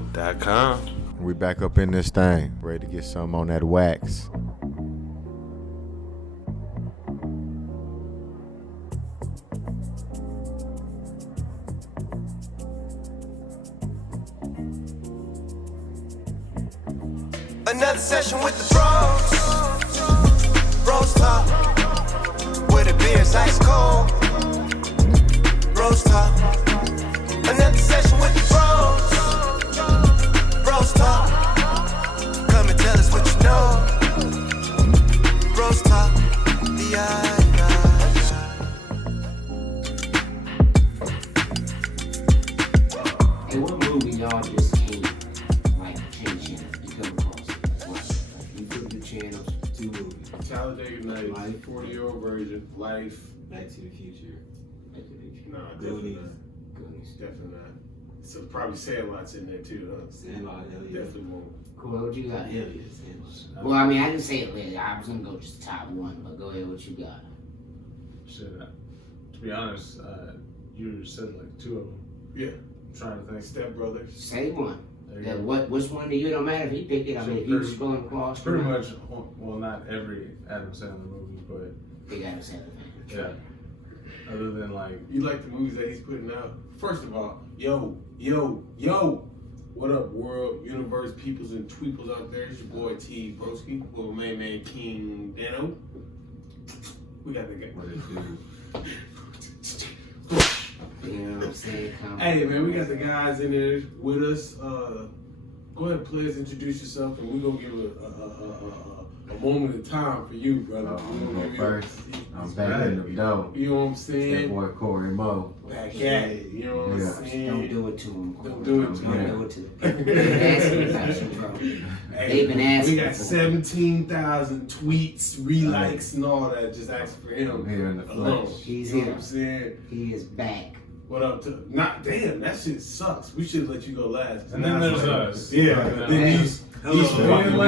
BrosTalkEpi.com. We back up in this thing, ready to get something on that wax. Another session with the bros talk, where the beer's ice cold. Bros talk. Another session with the bros talk. Come and tell us what you know. Bros talk. Hey, what movie y'all just can't change channels? You come across it. What? You flip the channels, 2 movies. Talladega Nights, Life. 40-year-old version, Life. Back to the Future. Back to the Future. Nah, definitely not. Goonies. Definitely not. So probably Sandlot's in there too, huh? Sandlot, hell yeah. Definitely won't. Cool, what you got? Hell yeah, Sandlot. Well, I mean, I didn't say it later. I was gonna go just top 1, but go ahead, what you got? Shit, to be honest, you said like 2 of them. Yeah. I'm trying to think. Step Brothers. Say one. There you That go. which one to you don't matter if he picked it. I mean, if you scrolling across. Pretty much, well, not every Adam Sandler movie, but Big Adam Sandler fan. yeah. Other than like, You like the movies that he's putting out? First of all, yo. What up, world, universe, peoples, and tweeples out there? It's your boy T. Broski, with my main man King Dano. We got the guy. What it do? You know what I'm saying? Hey man, we got the guys in there with us. Go ahead, please introduce yourself, and we're gonna give a moment of time for you, brother. I'm We're gonna give go you- first. I'm back in the dough. You know what I'm That saying? boy Corey Mo. Back at it. You know what I'm Yeah. saying? Don't do it to him. Don't do it to Don't him. do it to them. They've been asking about you, bro. Hey, They've been asking. We got 17,000 tweets, relikes, and all that. Just asking for him. I'm here in the alone. flesh. He's You know here. what I'm saying? He is back. What up to? Not damn. That shit sucks. We should let you go last. and then there's Like- us. Yeah. Right. Then these Hello. fucking You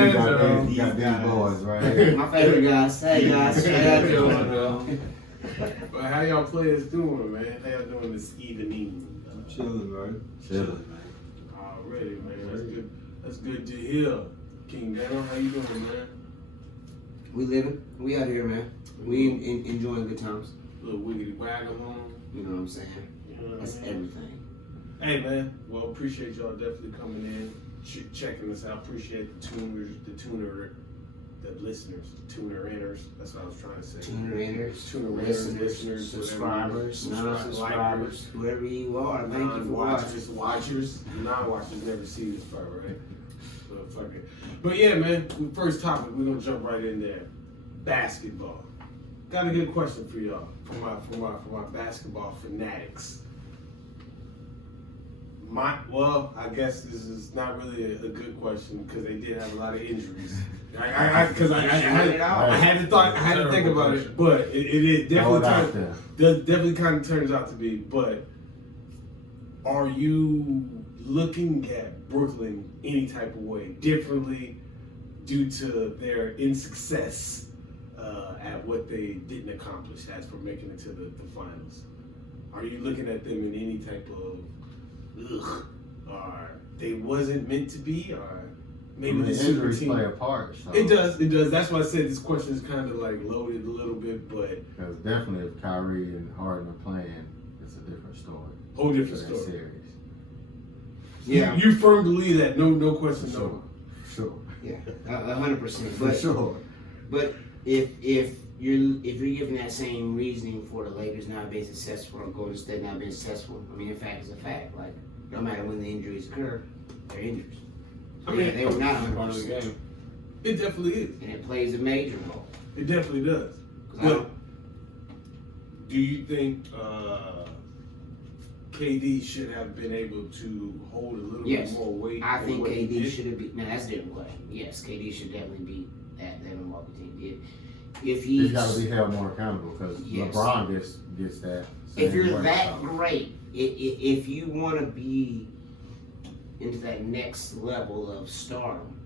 got Landro. these boys right here. My favorite guys. Hey guys, how y'all doing, bro? But how y'all players doing, man? How y'all doing this evening? Chilling, bro. Chilling. man. Already, man. That's good. That's good to hear. King Dano, how you doing, man? We living. We out here, man. We enjoying good times. Little wiggity wag along. You know what I'm saying? You know what I That's mean? everything. Hey, man. Well, appreciate y'all definitely coming in, checking us out. Appreciate the tuners, the listeners, the tuner-inners. That's what I was trying to say. Tuner-inners, Tuner-inners, listeners, subscribers, whatever. non-subscribers, whoever you are, thank you for watching. Watchers, non-watchers never see this part, right? But fuck it. But yeah, man. First topic, we're gonna jump right in there. Basketball. Got a good question for y'all, for my basketball fanatics. I guess this is not really a good question because they did have a lot of injuries. I had to think about it, but it Throw it out definitely kind of turns out to be. But are you looking at Brooklyn any type of way differently due to their insuccess at what they didn't accomplish as for making it to the finals? Are you looking at them in any type of or they wasn't meant to be, or maybe the super injuries team? play a part. So. It does. That's why I said this question is kind of like loaded a little bit, but Because definitely if Kyrie and Harden are playing, it's a different story. whole different For that story. series. Yeah. You firm believe that? No question. For No. sure. Sure. Yeah, 100%. For sure. But if you're giving that same reasoning for the Lakers not being successful or Golden State not being successful, I mean, in fact, it's a fact. Like, no matter when the injuries occur, they're injuries. I mean, they were not part of the 100%. game. It definitely is. And it plays a major role. It definitely does. 'Cause I But don't- do you think KD should have been able to hold a little Yes. bit more weight? I than think what he KD did? should have beat. Now that's a different question. Yes, KD should definitely beat that Milwaukee team did. If He's he's got to be held more accountable because Yes. LeBron gets that. if same you're way, that so. great, if you want to be into that next level of stardom,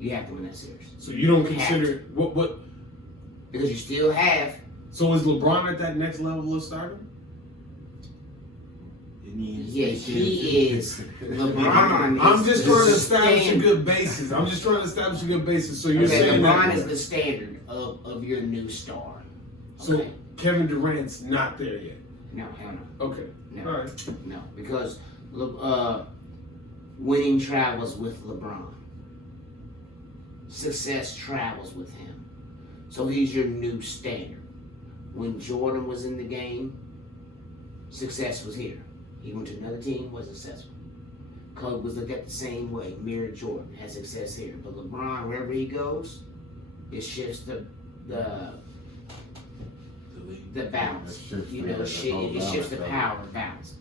you have to win that series So you don't You have consider what? because you still have. So is LeBron at that next level of stardom? Yeah, he is. LeBron. I'm is just the trying to establish a standard. good basis. So you're Okay, saying LeBron that. is the standard of your new star. So Okay. Kevin Durant's not there yet. No, hell no. Okay. No. All right. No, because winning travels with LeBron. Success travels with him. So he's your new standard. When Jordan was in the game, success was here. He went to another team, was successful. Kobe was looked at the same way, mirrored Jordan, had success here. But LeBron, wherever he goes, it shifts the balance. It shifts You the- know, the whole it shifts the balance, power balance.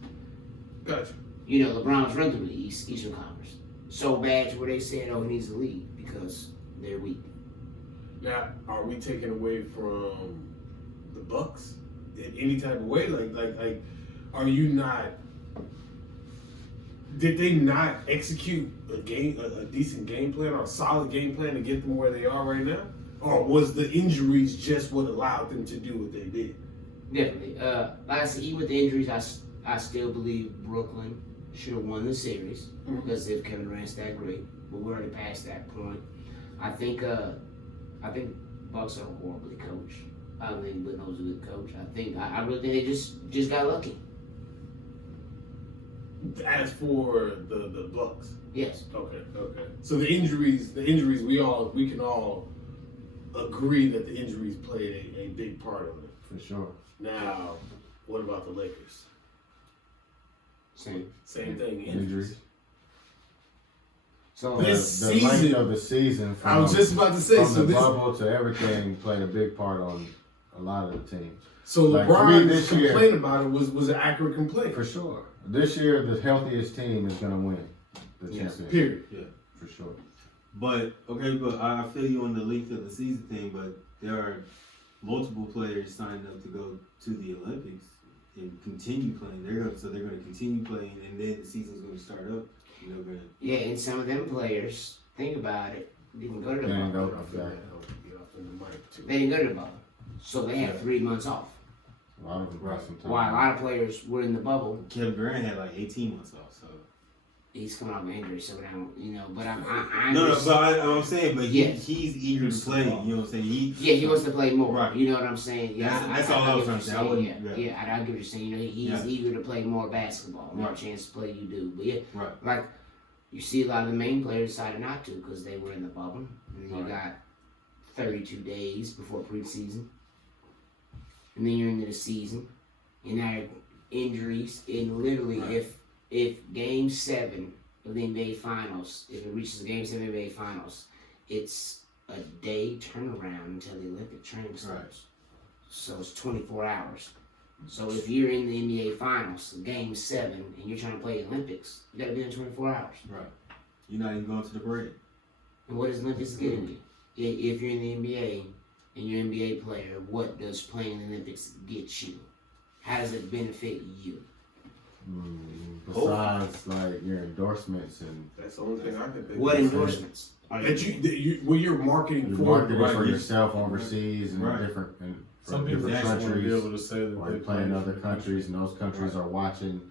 Gotcha. You know, LeBron's run through the Eastern Conference. So bad to where they said, oh, he needs to leave because they're weak. Now, are we taking away from the Bucks in any type of way? Like, are you not? Did they not execute a decent game plan or a solid game plan to get them where they are right now? Or was the injuries just what allowed them to do what they did? Definitely. Like I said, even with the injuries, I still believe Brooklyn should have won the series because if Kevin Durant's that great, but we're already past that point. I think Bucks are horribly coached. I don't think Whitnow's a good coach. I really think they just got lucky. As for the Bucks, Yes. okay. So the injuries, we can all agree that the injuries played a big part of it. For sure. Now, what about the Lakers? Same. Same thing. Injuries. So The This length season- of the season from, I was just about to say, from so the this, bubble to everything played a big part on a lot of the teams. so like, for me LeBron's this year- complaint about it was an accurate complaint. For sure. This year, the healthiest team is going to win the Yes. championship. Period. For sure. But I feel you on the length of the season thing, but there are multiple players signed up to go to the Olympics and continue playing. They're going to continue playing, and then the season's going to start up. yeah, and some of them players, think about it, didn't go to the They didn't bubble. go off that. They didn't go to the bubble, so they had 3 months off. A lot of them got some time. While a lot of players were in the bubble, Kevin Durant had like 18 months off, so. he's coming off an injury, so now But I'm I'm saying, but Yes. he's eager to play. You know what I'm saying? he wants to play more. Right. You know what I'm saying? Yeah, That's all I was trying to say. I wouldn't- I get what you're saying. He's eager to play more basketball. More Right. chance to play, you do. But yeah, Right. like you see a lot of the main players decided not to because they were in the bubble. And then you got 32 days before preseason, and then you're into the season, and now injuries. And literally, if Game 7 of the NBA Finals, if it reaches Game 7 of the NBA Finals, it's a day turnaround until the Olympic training starts. So it's 24 hours. So if you're in the NBA Finals, Game 7, and you're trying to play Olympics, you got to be in 24 hours. Right. You're not even going to the break. And what does Olympics getting you? If you're in the NBA and you're an NBA player, what does playing in the Olympics get you? How does it benefit you? Besides, like, your endorsements and That's the only thing I can think What of. endorsements? You're marketing you're for marketing right, for you- yourself overseas and Right. different and for Some people different actually want to be countries. able to say that Or they you play in other countries, and those countries are watching.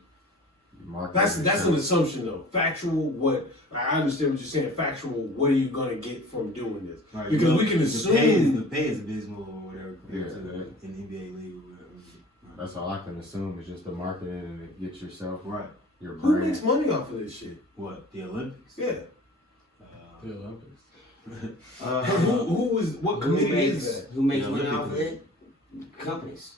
Marketing That's an yourself. assumption though. Factual, what I understand what you're saying. Factual, what are you gonna get from doing this? Right. Because we can assume. the pay is abysmal or whatever compared Yeah, to yeah. an NBA league or whatever. That's all I can assume is just the marketing and it gets yourself Right. your Who brand. makes money off of this shit? What? The Olympics? Yeah. The Olympics. What Who committee makes is that? who makes The money Olympic off of League. it? Companies.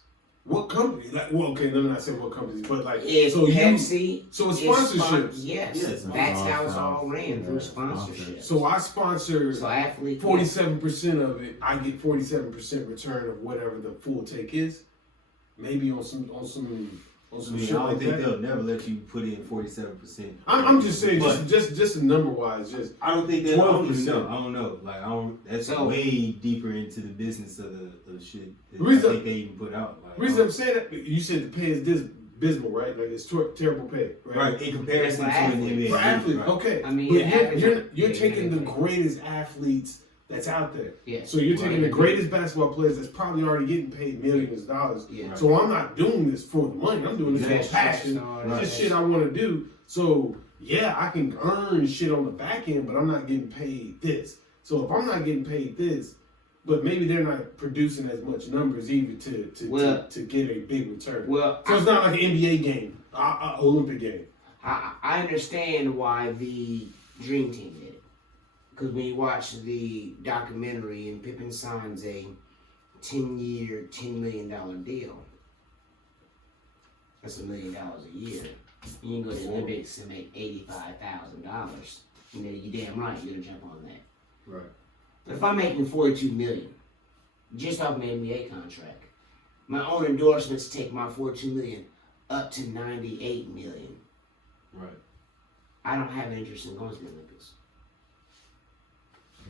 What company? Like, well, okay, let me not say what companies, but like, It's so Pepsi. so it's it's sponsorships. Yes, Yes, that's how it's sponsors. all ran through Yeah, sponsorship. So I sponsor So athlete 47% of it. I get 47% return of whatever the full take is. Maybe on some I shit mean, I like don't think that. they'll never let you put in 47%. I'm just saying, But- just number wise, just I don't think they'll. I don't even 12%. know. I don't know. Like I don't. That's So- way deeper into the business of the shit that The reason- I think they even put out. Like, the reason I'm saying that, you said the pay is dismal, right? Like it's terrible pay, right? right in comparison For to an athletes. NBA For league, athletes, right. okay. I mean, but yeah, athletes you're are- taking the greatest athletes that's out there. Yeah. So you're taking the Right. greatest basketball players that's probably already getting paid millions of dollars. Yeah. So I'm not doing this for the money. I'm doing this Yeah. for passion. Right. It's just shit I want to do. So yeah, I can earn shit on the back end, but I'm not getting paid this. So if I'm not getting paid this, but maybe they're not producing as much numbers either to get a big return. Well, So it's not like an NBA game, Olympic game. I understand why the Dream Team did it. Because when you watch the documentary and Pippen signs a 10-year, $10 million deal, that's $1 million a year. And you can go to the Olympics and make $85,000. You know, you're damn right, you're going to jump on that. Right. But if I'm making $42 million, just off my NBA contract, my own endorsements take my $42 million up to $98 million. Right. I don't have an interest in going to the Olympics.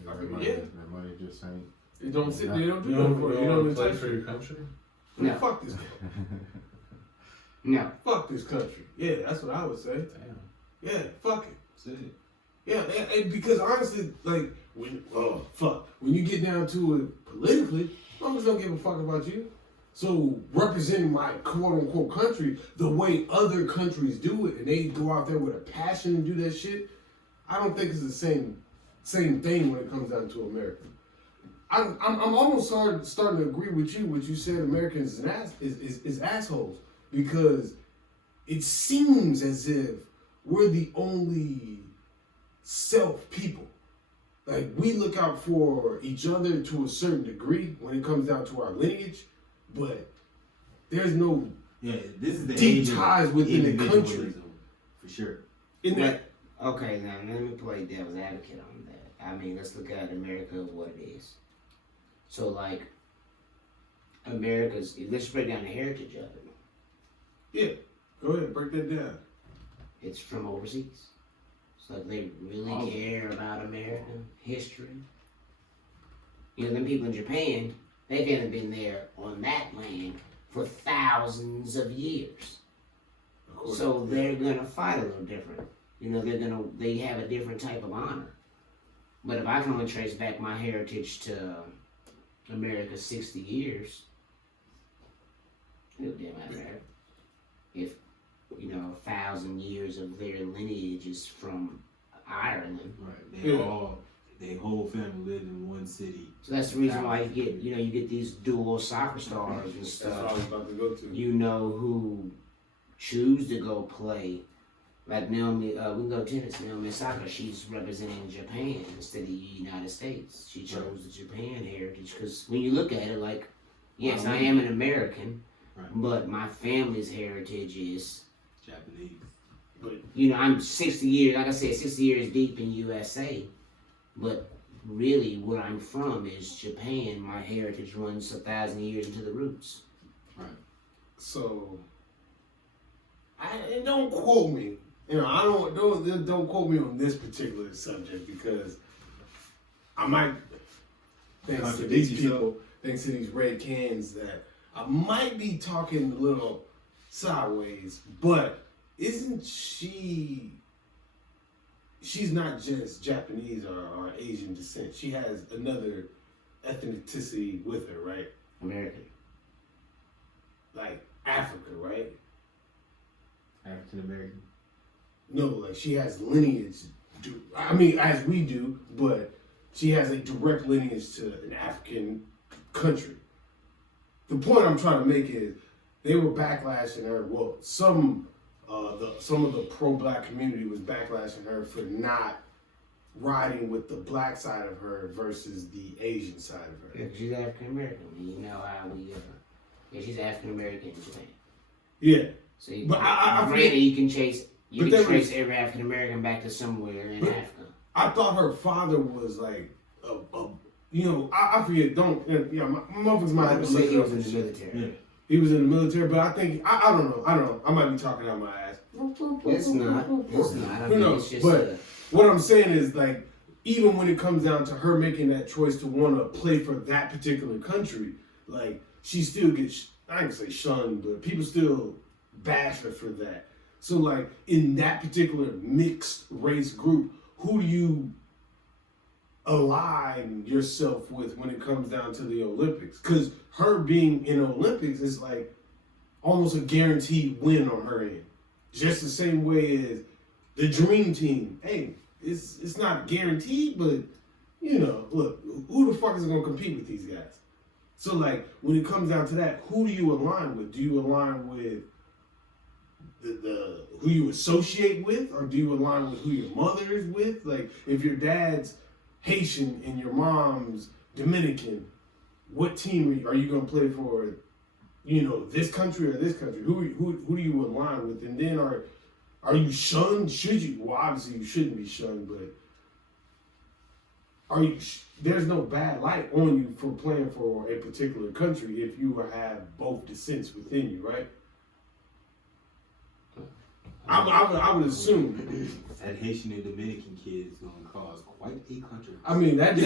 That money just ain't. They don't sit. They don't do You that don't, for you. you You don't don't play touch for your country? No. Fuck this. No. Fuck this country. Yeah, that's what I would say. Damn. Yeah, fuck it. That's it. Yeah, and because honestly, like when you get down to it politically, motherfuckers don't give a fuck about you. So representing my quote unquote country the way other countries do it, and they go out there with a passion and do that shit, I don't think it's the same thing when it comes down to America. I'm almost starting to agree with you. What you said, Americans is assholes, because it seems as if we're the only self people. Like, we look out for each other to a certain degree when it comes down to our lineage, but there's no Yeah, this is the deep age of ties within the country. individualism, for sure. In that, Okay, now let me play devil's advocate on that. I mean, let's look at America of what it is. So, like, let's break down the heritage of it. yeah, go ahead, break that down. It's from overseas. So, like, they really care about American history. You know, them people in Japan, they've even been there on that land for thousands of years. Of course. So they're gonna fight a little different. You know, they have a different type of honor. But if I can only trace back my heritage to America 60 years, it damn matter if, 1,000 years of their lineage is from Ireland. Right. Yeah. Their whole family lived in one city. So that's the reason why you get these dual soccer stars and That's what I stuff. was about to go to. Who choose to go play. Like Naomi, we can go tennis. Naomi Osaka, she's representing Japan instead of the United States. She chose the Japan heritage because when you look at it, like, yes, I am an American, Right. but my family's heritage is, Japanese. But I'm 60 years, like I said, 60 years deep in USA, but really where I'm from is Japan. My heritage runs 1,000 years into the roots. Right. so, and don't quote me. I don't quote me on this particular subject, because I might, thanks to these people, thanks to these red cans, that I might be talking a little sideways. But isn't she's not just Japanese or Asian descent. She has another ethnicity with her, right? American. Like Africa, right? African American. No, like she has lineage. I mean, as we do, but she has a direct lineage to an African country. The point I'm trying to make is they were backlashing her. Well, some of the pro-black community was backlashing her for not riding with the black side of her versus the Asian side of her. Yeah, 'cause she's African American. You know how we, she's African American in Japan. Yeah, So, you, but I granted, forget- you can trace was- every African American back to somewhere in Africa. I thought her father was like I forget. Don't my motherfuckers might have to Say look he it was up in and the shit. military. Yeah. He was in the military, but I think I don't know. I might be talking out my ass. It's not. I Who mean, knows? it's just But what I'm saying is, like, even when it comes down to her making that choice to want to play for that particular country, like, she still gets, I ain't gonna say shunned, but people still bash her for that. So, like, in that particular mixed race group, who do you align yourself with when it comes down to the Olympics? Because her being in the Olympics is like almost a guaranteed win on her end. Just the same way as the Dream Team. Hey, it's not guaranteed, but you know, look, who the fuck is gonna compete with these guys? So like when it comes down to that, who do you align with? Do you align with the who you associate with, or do you align with who your mother is with? Like if your dad's Haitian and your mom's Dominican, what team are you gonna play for? You know, this country or this country? Who do you align with? And then are you shunned? Should you? Well, obviously you shouldn't be shunned, but are you? There's no bad light on you for playing for a particular country if you have both descents within you, right? I would assume that Haitian and Dominican kid is going to cause quite a controversy. I mean, that was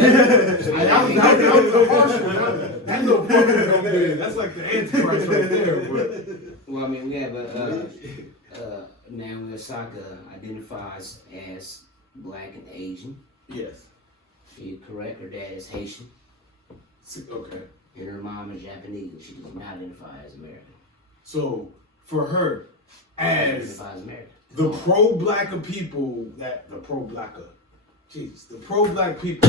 a harsh one. That little fucker over there, that's like the Antichrist right there. But Well, I mean, we have Naomi Osaka identifies as Black and Asian. yes, You're correct. Her dad is Haitian, okay. and her mom is Japanese. She does not identify as American. So for her, She as identifies as American. the pro-blacker people the pro-black people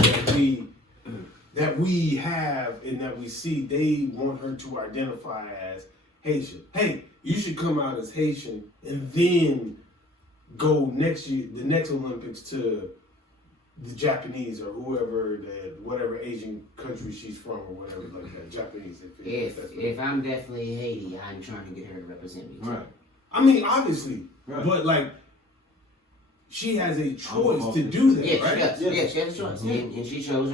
that we have and that we see, they want her to identify as Haitian. Hey, you should come out as Haitian and then go next year, the next Olympics, to the Japanese or whatever Asian country she's from or whatever like that. Japanese. If I'm definitely Haiti, I'm trying to get her to represent me. Right. I mean, obviously, Right. but like, she has a choice to do that, Yes, right? she does. Yeah. Yes, she has a choice, and she chose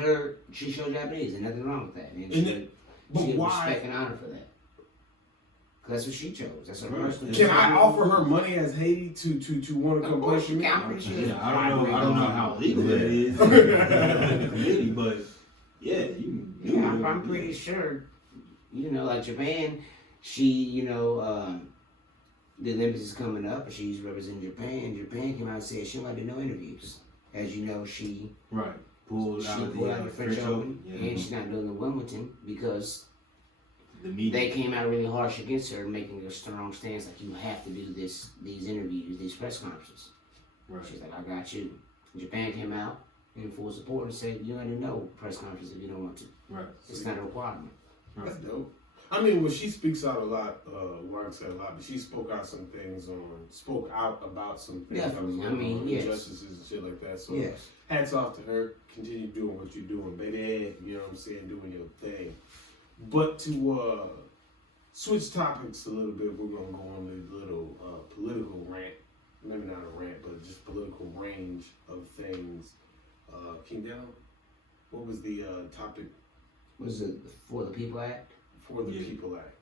Japanese, and nothing wrong with that. And she But has why? respect and honor for that. 'Cause that's what she chose. That's her Right. personal. Can I offer her money as Haiti to want to Of come play course for you me? can. I'm pretty sure. Yeah, I don't know how legal that is. Committee, but yeah, Yeah, I'm pretty sure. You know, like Japan, she, the Olympics is coming up, and she's representing Japan. Japan came out and said she might do no interviews. As you know, she right. Pulled out the French Open, and she's not doing the Wimbledon because the media. they came out really harsh against her, making a strong stance like you have to do these interviews, these press conferences. Right. She's like, I got you. Japan came out in full support and said, you don't need no press conference if you don't want to. Right. It's not a requirement. That's dope. I mean, well, she speaks out a lot. Well, I said a lot, but she spoke out about some things. Definitely. I mean, yes. Injustices and shit like that. So Yes. hats off to her. Continue doing what you're doing, baby. You know what I'm saying? Doing your thing. But to switch topics a little bit, we're gonna go on a little political rant. Maybe not a rant, but just political range of things. King Down, what was the topic Was it For the People Act? for the Yeah. People Act?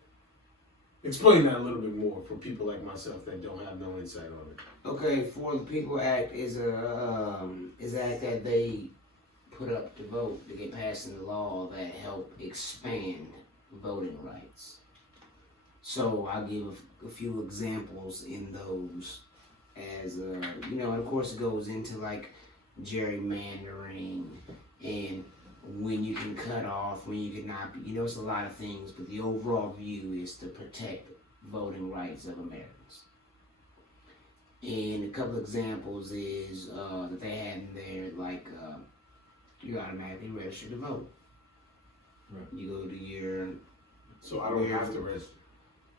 Explain that a little bit more for people like myself that don't have no insight on it. Okay, For the People Act is an act that they put up to vote to get passed into law that help expand voting rights. So I'll give a few examples in those as, and of course it goes into like gerrymandering and when you can cut off, when you can not, it's a lot of things, but the overall view is to protect voting rights of Americans. And a couple examples is that they had in there, like you're automatically registered to vote. Right. You go to your. So I don't have to register.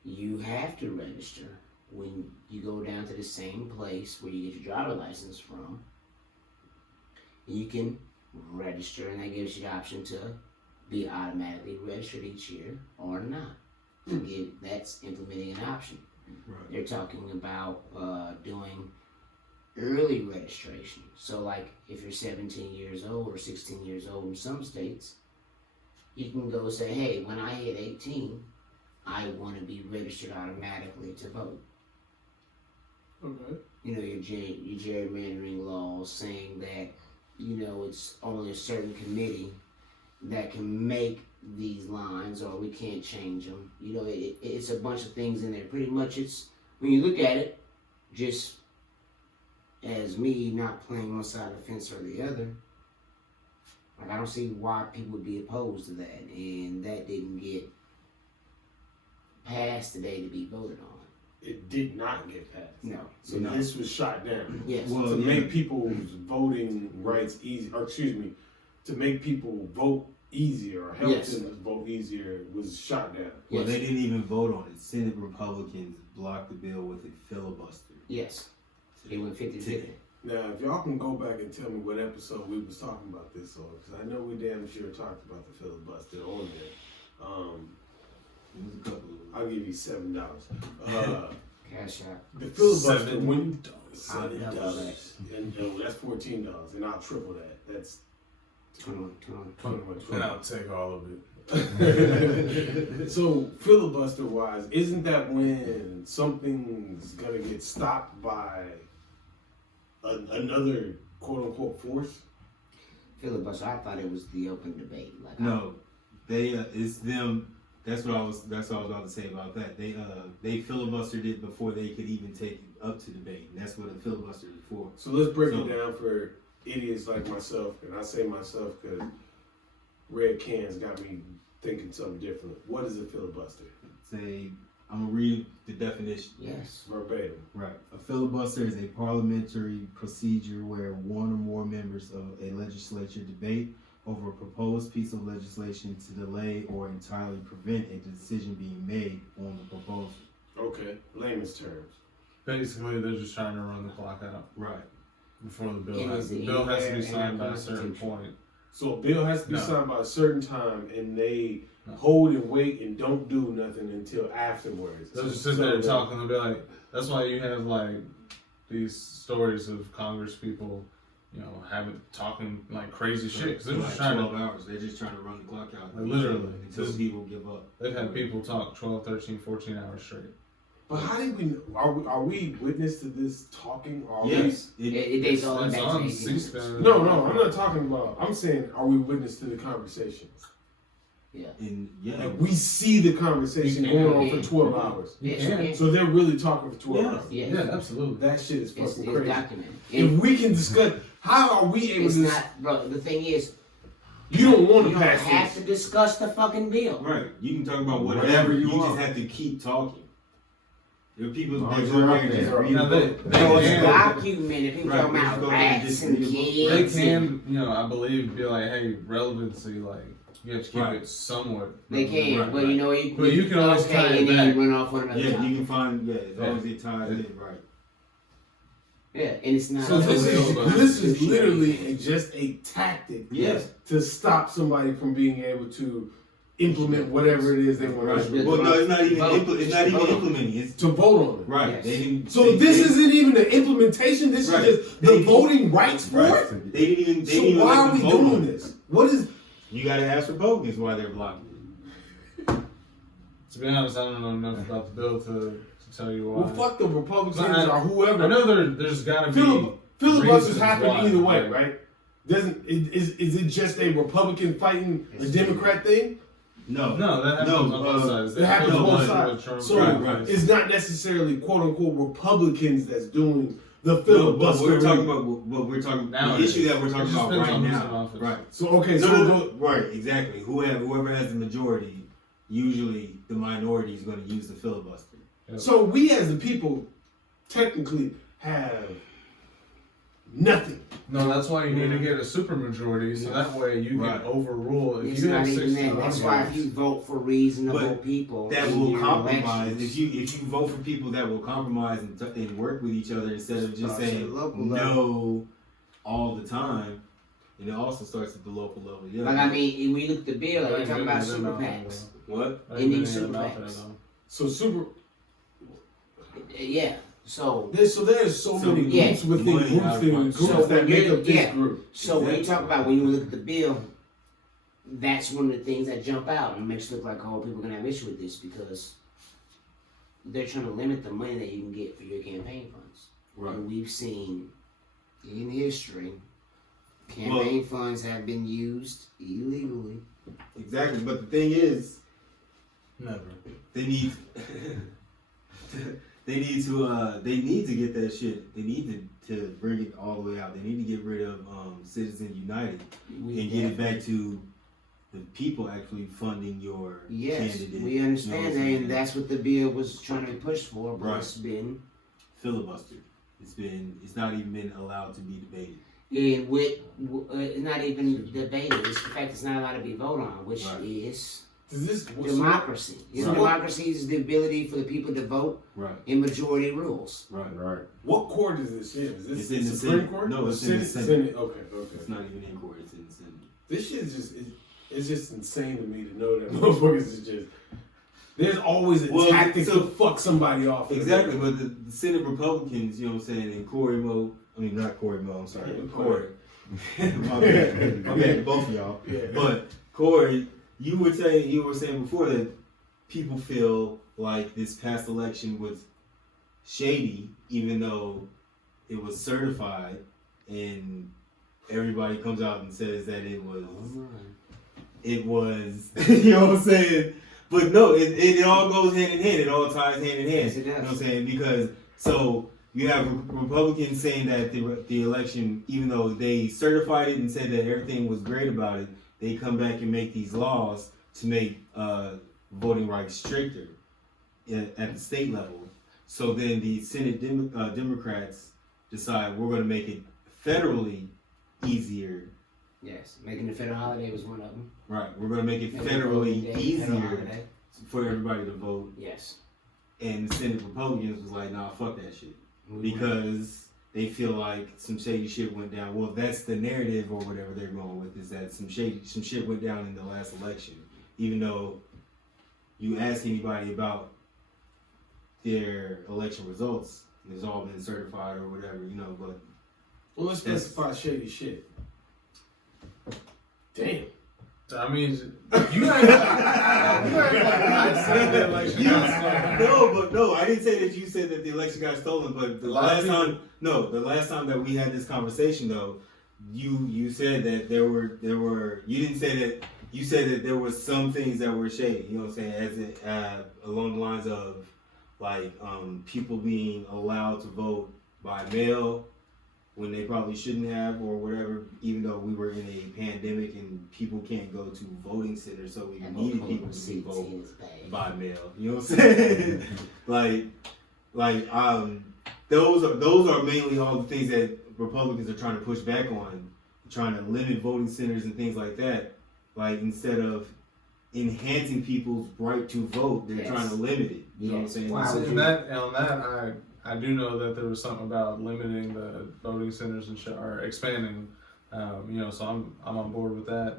You have to register when you go down to the same place where you get your driver's license from. You can register, and that gives you the option to be automatically registered each year or not. That's implementing an option. Right. They're talking about doing early registration. So like if you're 17 years old or 16 years old in some states, you can go say, hey, when I hit 18, I want to be registered automatically to vote. Okay. Your gerrymandering laws saying that, it's only a certain committee that can make these lines or we can't change them. It's a bunch of things in there. Pretty much it's, when you look at it, just as me not playing one side of the fence or the other, Like, I don't see why people would be opposed to that, and that didn't get passed today to be voted on. It did not get passed. No. So No. this was shot down. Yes. Well, To yeah. make people's voting rights easy, or excuse me, to make people vote easier or help Yes. them vote easier was shot down. Well, Yes. they didn't even vote on it. Senate Republicans blocked the bill with a filibuster. Yes. It went 50-50. Now, if y'all can go back and tell me what episode we was talking about this on, because I know we damn sure talked about the filibuster on there. It was a couple of them. I'll give you $7. Cash out. The filibuster $7. when I'll double $7, and that's $14, and I'll triple that. That's 21. 21. And I'll take all of it. So filibuster wise, isn't that when something's gonna get stopped by another quote unquote force? Filibuster, I thought it was the open debate. Like, No, they it's them. That's what I was about to say about that. They filibustered it before they could even take it up to debate, and that's what a filibuster is for. So let's break it down for idiots like myself, and I say myself because red cans got me thinking something different. What is a filibuster? I'm gonna read the definition. yes. Verbatim. Right. A filibuster is a parliamentary procedure where one or more members of a legislature debate over a proposed piece of legislation to delay or entirely prevent a decision being made on the proposal. Okay, layman's terms. Basically, they're just trying to run the clock out Right. before the bill And has is the it bill has to be anywhere in signed our by a certain Constitution? point. So a bill has to be No. signed by a certain time, and they No. hold and wait and don't do nothing until afterwards. They'll just sit there and talk, and they'll be like, that's why you have like these stories of Congress people, talking like crazy shit. 'Cause they're For just like trying 12 to, hours. They're just trying to run the clock out. Like, literally. Until people give up. they've had people talk 12, 13, 14 hours straight. But how did we? Are we witness to this talking? Or are Yes. It dates all It's back to on 1800s. C-SPAN. we, no, I'm not talking about. I'm saying, are we witness to the conversation? Yeah. And yeah. Like we see the conversation You going can. on for 12 hours. Yes. Yeah. Yeah. So they're really talking for 12 Yeah. hours. Yes. Yeah, absolutely. That shit is It's fucking crazy. documented. If we can discuss, how are we able It's to? not, bro. The thing is, You don't want you to don't pass have this. to discuss the fucking bill. Right. You can talk about whatever Whatever you you want. just have to keep talking. There are people Long that as go you're there up and just there. read Now, a they- book. they So it's can- documented. People Right, talking we about just go there and rats just and read a book. They kids. and- can, I believe, be like, hey, relevancy, like, you have to keep Right. it somewhat. They can, Right, but right. you know, But you can always tie it and then back. you run off on another Yeah, topic. you can find, as long as it ties in, right. Yeah, and it's not. So this That's is what it this is literally just a tactic Yes. to stop somebody from being able to implement whatever it is they want Right. to Well, no, it's not even, Vote. it's not even Vote. implementing. It's to vote on it. right. Yes. They didn't. So they, this they, isn't even the implementation. This Right. is just the They- voting rights for Right. it. They didn't even. They So didn't even why let are them we vote doing on it. this? What is? You got to ask Republicans why they're blocking it. To be honest, I don't know enough about the bill to tell you why. Well, fuck the Republicans I- or whoever. I know there's got to be. Filibusters reasons happen why, either way, right? right? Is it just a Republican fighting a Democrat thing? No. No, that happens on both sides. It happens on no, both but- sides. Trump- So Right. it's not necessarily quote unquote Republicans that's doing the No, but filibuster. we're talking about what we're talking. Now The it issue is. that we're It talking just about depends right on who's in now. office. Right. So okay, No, right, exactly. Whoever has the majority, usually the minority is going to use the filibuster. so we as the people technically have nothing. No, that's why you need to get a supermajority, so that way you Right. can overrule. If It's you have not even 60 that. That's why if you vote for reasonable But people, That in will your compromise. elections, If you vote for people that will compromise and work with each other instead of just Starts at saying the local no all the time, and it also starts at the local level. Yeah. like I mean, we look at the bill, like we're talking about Ain't super been in PACs. What? Ending super PACs. So Yeah. So there's so many yeah. groups within Money groups out that, front. groups So that when make you're- up this yeah. group. So when you talk about when you look at the bill, that's one of the things that jump out and makes it look like, oh, people are gonna have issue with this because they're trying to limit the money that you can get for your campaign funds. Right. And we've seen in history, campaign funds have been used illegally. Exactly. But the thing is, Never. they need They need to get that shit. They need to bring it all the way out. They need to get rid of Citizens United and get it back to the people actually funding your candidate. We understand that, and that's what the bill was trying to be pushed for, but Right. it's been filibustered. It's not even been allowed to be debated. and it's not even debated. It's the fact it's not allowed to be voted on, which Right. is Does this democracy. Democracy is the ability for the people to vote Right. in majority rules. Right. Right. What court is this in? Is this It's in the Supreme Senate. Court? No, it's in the Senate. Senate. Okay. It's not even in court. It's in the Senate. This shit is it's just insane to me to know that motherfuckers is just. There's always a tactic to fuck somebody off. Exactly, but the Senate Republicans, you know what I'm saying, and not Corey Mo, I'm sorry, but Corey. my bad, both of y'all. Yeah. But Corey, you were saying before that people feel like this past election was shady, even though it was certified, and everybody comes out and says that it was, you know what I'm saying? But no, it all goes hand in hand. It all ties hand in hand. Yes, it does. You know what I'm saying? Because so you have Republicans saying that the election, even though they certified it and said that everything was great about it, they come back and make these laws to make voting rights stricter at the state level. So then the Senate Democrats decide we're going to make it federally easier. Yes, making the federal holiday was one of them. Right, we're going to make it federally easier for everybody to vote. Yes. And the Senate Republicans was like, nah, fuck that shit. Because they feel like some shady shit went down. Well, that's the narrative or whatever they're going with, is that some shit went down in the last election. Even though you ask anybody about their election results, it's all been certified or whatever, you know, but... Well, let's specify shady shit. Damn. I mean, you ain't No, I didn't say that you said that the election got stolen, but the last time that we had this conversation though, you said that there were you didn't say that, you said that there were some things that were shady, you know what I'm saying, as it along the lines of like people being allowed to vote by mail when they probably shouldn't have or whatever, even though we were in a pandemic and people can't go to voting centers, so we needed people to vote by mail. You know what I'm saying? those are mainly all the things that Republicans are trying to push back on, trying to limit voting centers and things like that. Like instead of enhancing people's right to vote, they're trying to limit it. You know what I'm saying? Wow. on that, I do know that there was something about limiting the voting centers and or expanding. You know, so I'm on board with that.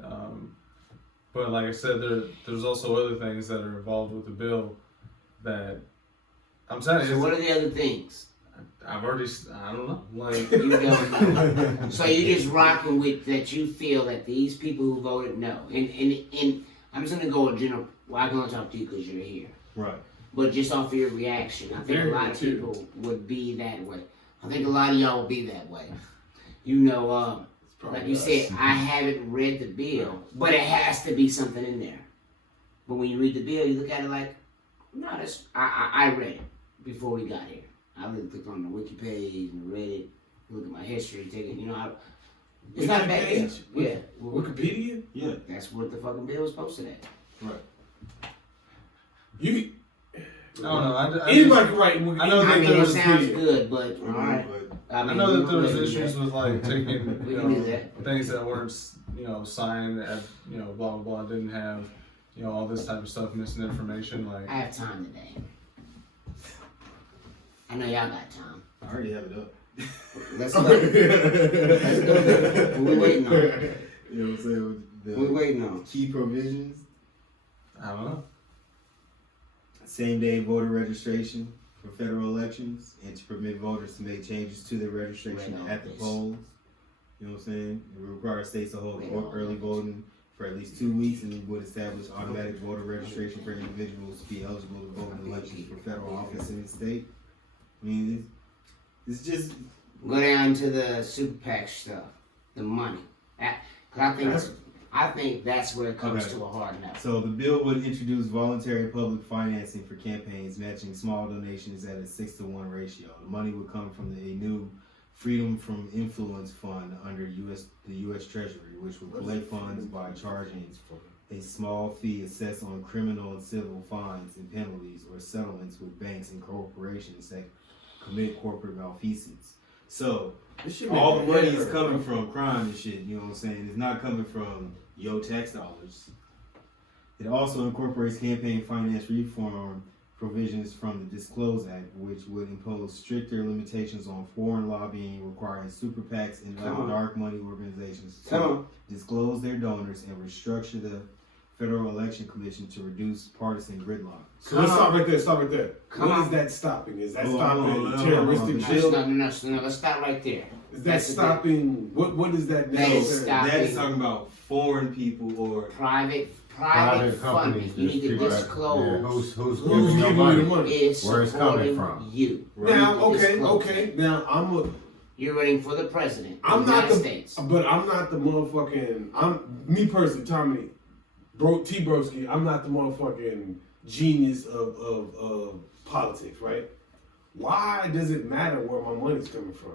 But like I said, there's also other things that are involved with the bill that I'm saying. So what are the other things? I don't know. Like You don't know. So you're just rocking with that. You feel that these people who voted no, and I'm just gonna go with general. Well, I'm gonna talk to you because you're here. Right. But just off of your reaction, I think a lot of people would be that way. I think a lot of y'all would be that way. You know, like you said, I haven't read the bill, but it has to be something in there. But when you read the bill, you look at it like, no, that's I read it before we got here. I really clicked on the wiki page and read it, look at my history, take it. You know, it's not a bad bill. Yeah, Wikipedia? Yeah. That's what the fucking bill was posted at. Right. You. I don't know. Anybody can write Wikipedia. I know that I mean, there it was sounds good, but all right. I know that there was issues with like taking We you can do know, that. things that weren't signed at blah blah blah, didn't have all this type of stuff, missing information like. I have time today. I know y'all got time. I already have it up. Let's go. Let's go. What we waiting on? You know what I'm saying? What we waiting on? Key provisions. I don't know. Same day voter registration for federal elections, and to permit voters to make changes to their registration Right. at the polls. You know what I'm saying? It would require states to hold early voting for at least 2 weeks, and it would establish automatic voter registration for individuals to be eligible to vote in elections for federal office in the state. I mean, it's just... Go down to the super PAC stuff, the money. 'Cause I I think that's where it comes Okay. to a hard no. So the bill would introduce voluntary public financing for campaigns, matching small donations at a 6-to-1 ratio. The money would come from a new Freedom from Influence Fund under the U.S. Treasury, which would collect funds by charging a small fee assessed on criminal and civil fines and penalties or settlements with banks and corporations that commit corporate malfeasance. So all the money is coming from crime and shit, you know what I'm saying? It's not coming from your tax dollars. It also incorporates campaign finance reform provisions from the Disclose Act, which would impose stricter limitations on foreign lobbying, requiring super PACs and other dark money organizations to disclose their donors and restructure the Federal Election Commission to reduce partisan gridlock. So let's stop right there. What is that stopping? Is that stopping terroristic bill? No, let's stop right there. Is that stopping? What is that? That is stopping. That is talking about foreign people or private Private funding. companies. You need to people that- disclose who's Who's giving you giving you money? the money? is Where it's coming supporting from. you. Now, Disclose. okay. Now You're running for the president I'm of the not United the, States. but I'm not the motherfucking. Me personally, Tommy, T Broski. I'm not the motherfucking genius of politics, right? Why does it matter where my money's coming from?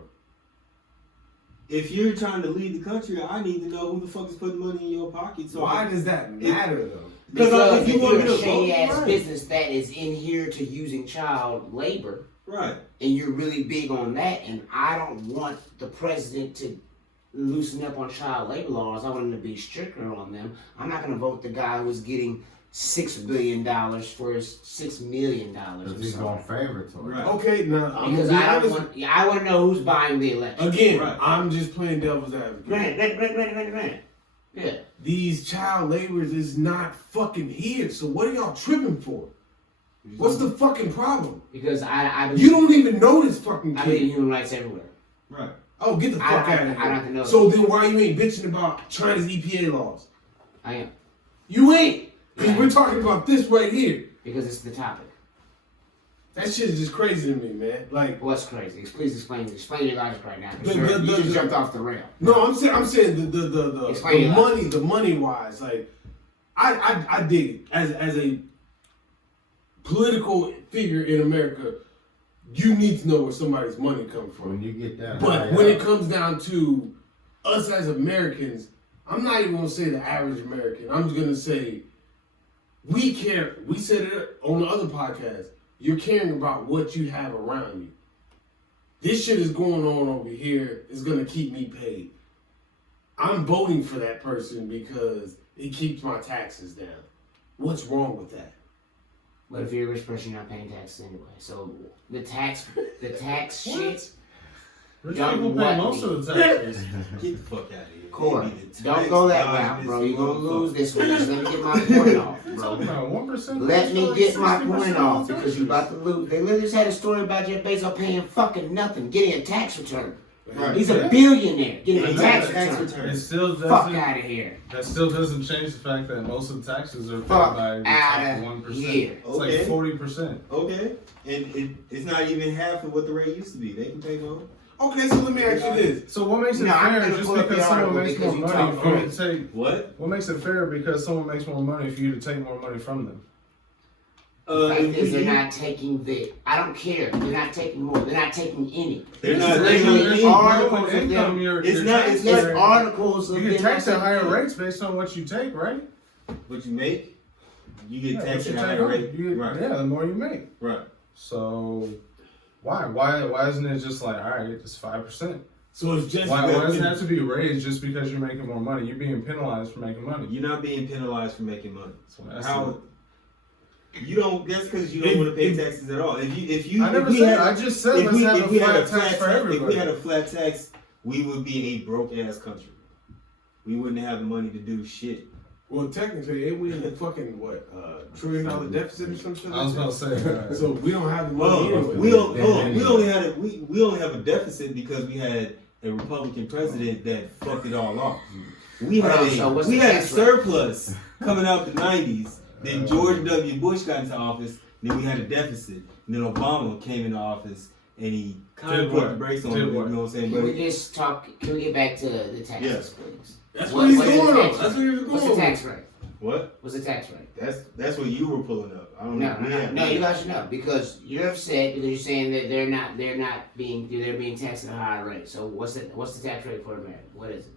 if you're trying to lead the country, I need to know who the fuck is putting money in your pocket. So Why does that matter though? Because if if you want you're me a to shady vote, ass right. business that is in here to using child labor, right. and you're really big on that, and I don't want the president to loosen up on child labor laws. I want him to be stricter on them. I'm not going to vote the guy who's getting $6 billion for his $6 million. Because he's going favoritory. Right. Okay, now I'm Because gonna I be don't honest. want. I want to know who's buying the election. Again, Right. I'm just playing devil's advocate. Grant. Yeah. These child laborers is not fucking here. So what are y'all tripping for? What's the fucking problem? Because I You don't even know this fucking I believe in kid. human rights everywhere. Right. Oh, get the fuck out of I don't have to here. know So then why you ain't bitching about China's EPA laws? I am. You ain't. Because Yeah. we're talking about this right here. Because it's the topic. That shit is just crazy to me, man. Like, What's crazy? Please explain your logic right now. 'Cause The- you just the- jumped off the rail. no, I'm saying the Explain your the money wise, like, I dig it as a political figure in America. You need to know where somebody's money comes from. When you get that But high when it up, comes down to us as Americans, I'm not even gonna say the average American. I'm just gonna say we care. We said it on the other podcast. You're caring about what you have around you. This shit is going on over here. It's gonna keep me paid. I'm voting for that person because it keeps my taxes down. What's wrong with that? But if you're a rich person, you're not paying taxes anyway. So the tax shit. Rich Young people pay white most people. of the taxes. Get the fuck out of here. Corey, Maybe the don't tax go that guy route, is bro. You're gonna motherfucker. lose this one. Just let me get my point off, You're bro. talking about 1%. Let me get my point off because taxes. you're about to lose. They literally just had a story about Jeff Bezos paying fucking nothing, getting a tax return. Right. He's a billionaire getting a Yeah, tax tax return. It still Fuck doesn't. out of here. That still doesn't change the fact that most of the taxes are paid Fuck by the outta top 1%. here. It's like Okay. 40%. Okay. And it's not even half of what the rate used to be. They can pay more. Okay, so let me ask you this. So what makes it No, I'm fair gonna just pull up the because someone article makes because more you money talk for you first. to take? What? What makes it fair because someone makes more money for you to take more money from them? The fact if is, they're you- not taking the. I don't care. They're not taking more. They're not taking any. They're It's not literally taking any. articles of income, them. It's not- it's It's like- articles of You them. get taxed at higher not taking rates based on what you take, right? What you make, you get Yeah, taxed what at you a take higher home, rate. you get- Right. Yeah, the more you make. Right. So why isn't it just like, all right, it's 5%? So it's just Why that doesn't it when- have to be raised just because you're making more money? You're being penalized for making money. You're not being penalized for making money. So that's How? You don't. That's because you don't want to pay taxes at all. If you, I never if we said. had, I just said if let's we, have if a we had flat a tax flat for tax, if everybody. we had a flat tax, we would be a broke ass country. We wouldn't have the money to do shit. Well, technically, ain't we in the fucking $1 trillion deficit or some shit? I was about to say. So we don't have the money anyway. We don't. We only had we only have a deficit because we had a Republican president that fucked it all off. We had Well, so what's we the had a tax rate? surplus coming out the '90s. Then George W. Bush got into office. Then we had a deficit. And then Obama came into office, and he kind of put the brakes on him. You know what I'm saying? Can But we just talk? Can we get back to the taxes, please? That's what he's what's the doing. tax That's rate? what he's What's the going. tax rate? what? What's the tax rate? That's what you were pulling up. I don't know. No, you guys should know because you're upset because you're saying that they're being taxed at a higher rate. So what's the tax rate for America? What is it?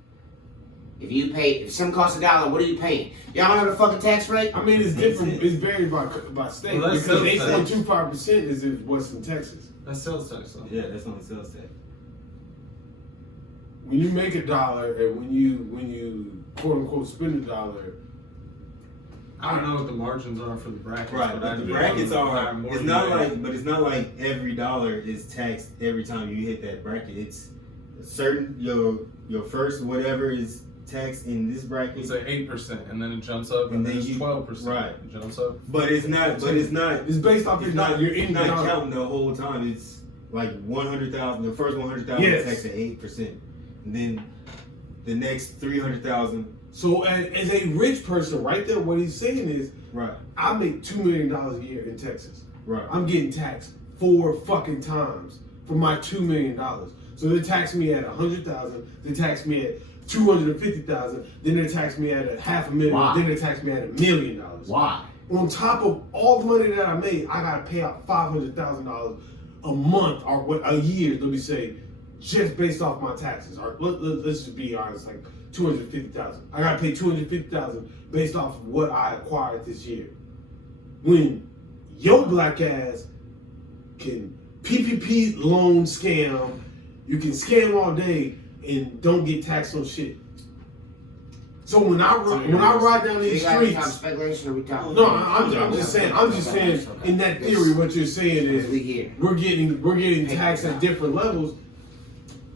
If some costs $1, what are you paying? Y'all know the fucking tax rate? I mean, it's different. It's varied by state. Well, that's because sales 8.25% is in Western Texas. That's sales tax, though. Yeah, that's on the sales tax. When you make $1 and when you quote unquote spend $1, I don't know what the margins are for the brackets. Right, but the brackets are. It's not like every dollar is taxed every time you hit that bracket. It's certain your first whatever is taxed in this bracket. It's like 8%, and then it jumps up, and then it's 12%. Right, it jumps up. But it's not. it's based off. It's not. You're not counting the whole time. It's like 100,000. The first 100,000 is taxed at 8%, and then the next 300,000. So as a rich person, right there, what he's saying is, right, I make $2 million a year in Texas. Right, I'm getting taxed 4 fucking times for my $2 million. So they tax me at 100,000. They tax me at 250,000. Then they tax me at $500,000. Why? Then they tax me at $1 million. Why? On top of all the money that I made, I gotta pay out $500,000 a month or what a year. Let me say, just based off my taxes. Or let's just be honest, like $250,000. I gotta pay $250,000 based off of what I acquired this year. When your black ass can PPP loan scam, you can scam all day and don't get taxed on shit. So when I ride down these streets, speculation, or we talking? no, I'm just saying. In that theory, what you're saying is we're getting taxed at different levels.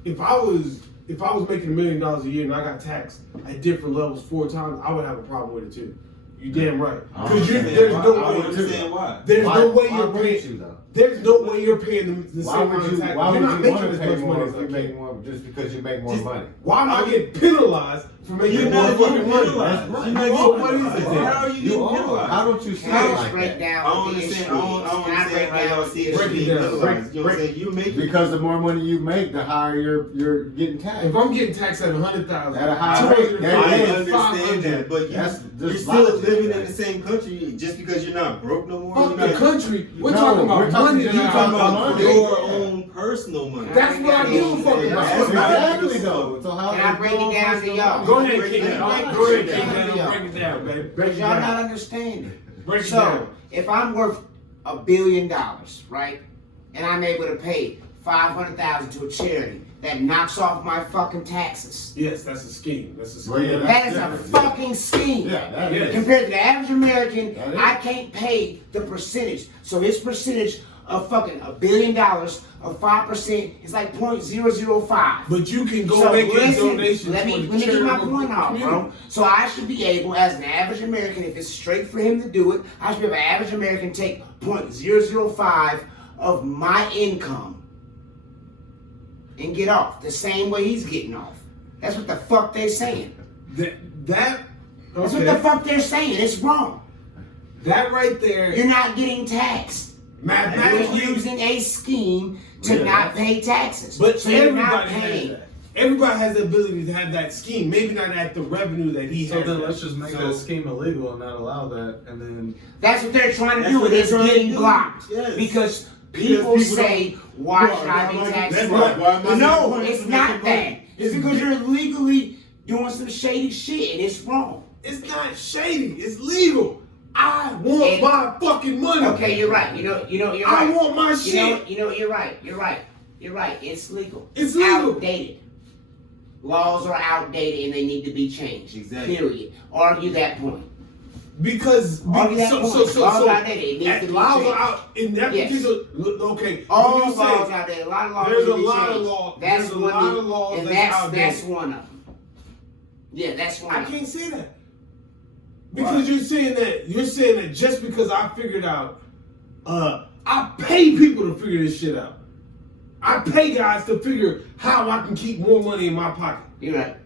If I was making $1 million a year and I got taxed at different levels 4 times, I would have a problem with it too. You damn right. Because there's no way. I understand why. There's no way you're wouldn't paying. you, though? There's no way you're paying the Why same would amount you? of tax. Why You're would not you making want to as pay much more money if as you I make can. more just because you make more money? Why am I getting penalized for making more fucking money? penalized. That's You right. make So what is it penalized. then? How are you getting penalized? How don't you see Can I it just like break that? down I don't what the issue understand. I don't is? Can I understand break how y'all down see the it Break it being down. penalized. You know what I'm saying? You make Because the more money you make, the higher you're getting taxed. If I'm getting taxed at 100,000, At a high rate, I is understand that, but That's you're just still logic, living in right? the same country just because you're not broke no more. fuck You're the not- country. We're No, talking about we're talking money. just You're talking about money. money. your own personal money. That's what I give a fuck about. That's Exactly though. So how Can I break it down to y'all? Go ahead, Break it King. down. Go ahead, Break King. it down. Break it down, baby. Break Because it y'all not down. understanding. Break it So, down. if I'm worth $1 billion, right, and I'm able to pay $500,000 to a charity, that knocks off my fucking taxes. Yes, that's a scheme. That's a scheme. Well, yeah, That is a different. fucking scheme. Yeah, that Yeah. is. Compared to the average American, That is. I can't pay the percentage. So his percentage of fucking $1 billion of 5% is like 0.005. But you can go So make a listen, donation. let me get my point off, bro. So I should be able, as an average American, if it's straight for him to do it, I should be able, an average American, take 0.005 of my income and get off the same way he's getting off. That's what the fuck they're saying. That's That's what the fuck they're saying. It's wrong. That right there. You're not getting taxed. You're Mathematically, using a scheme to Yeah, not pay taxes. but so you're not everybody has paying. that. Everybody has the ability to have that scheme. Maybe not at the revenue that he So has. then let's just make So- that scheme illegal and not allow that, and then That's what they're trying to That's do. what It is they're trying to getting do. blocked. Yes. Because people people say, why Well, should I why be am I- taxed? that's more? right. Why am I No, getting it's punished not for that. making It's because you're legally doing some shady shit and it's wrong. It's not shady. It's legal. I want And- my fucking money. Okay, you're right. You know, you're I right. want my shit. You know, you're right. You're right. You're right. It's legal. It's legal. Outdated. Laws are outdated and they need to be changed. Exactly. Period. Argue that point. Because Argue that point. Laws are outdated. It needs to be laws changed. are out in that Yes. particular. Okay. All when you laws say out there. A lot of laws. there's need a to be lot of changed. law- That's there's a one lot of laws and that's outdated. that's one of them. Yeah, that's one. I of them. can't say that. Because you're saying that just because I figured out, I pay people to figure this shit out. I pay guys to figure how I can keep more money in my pocket. You're right.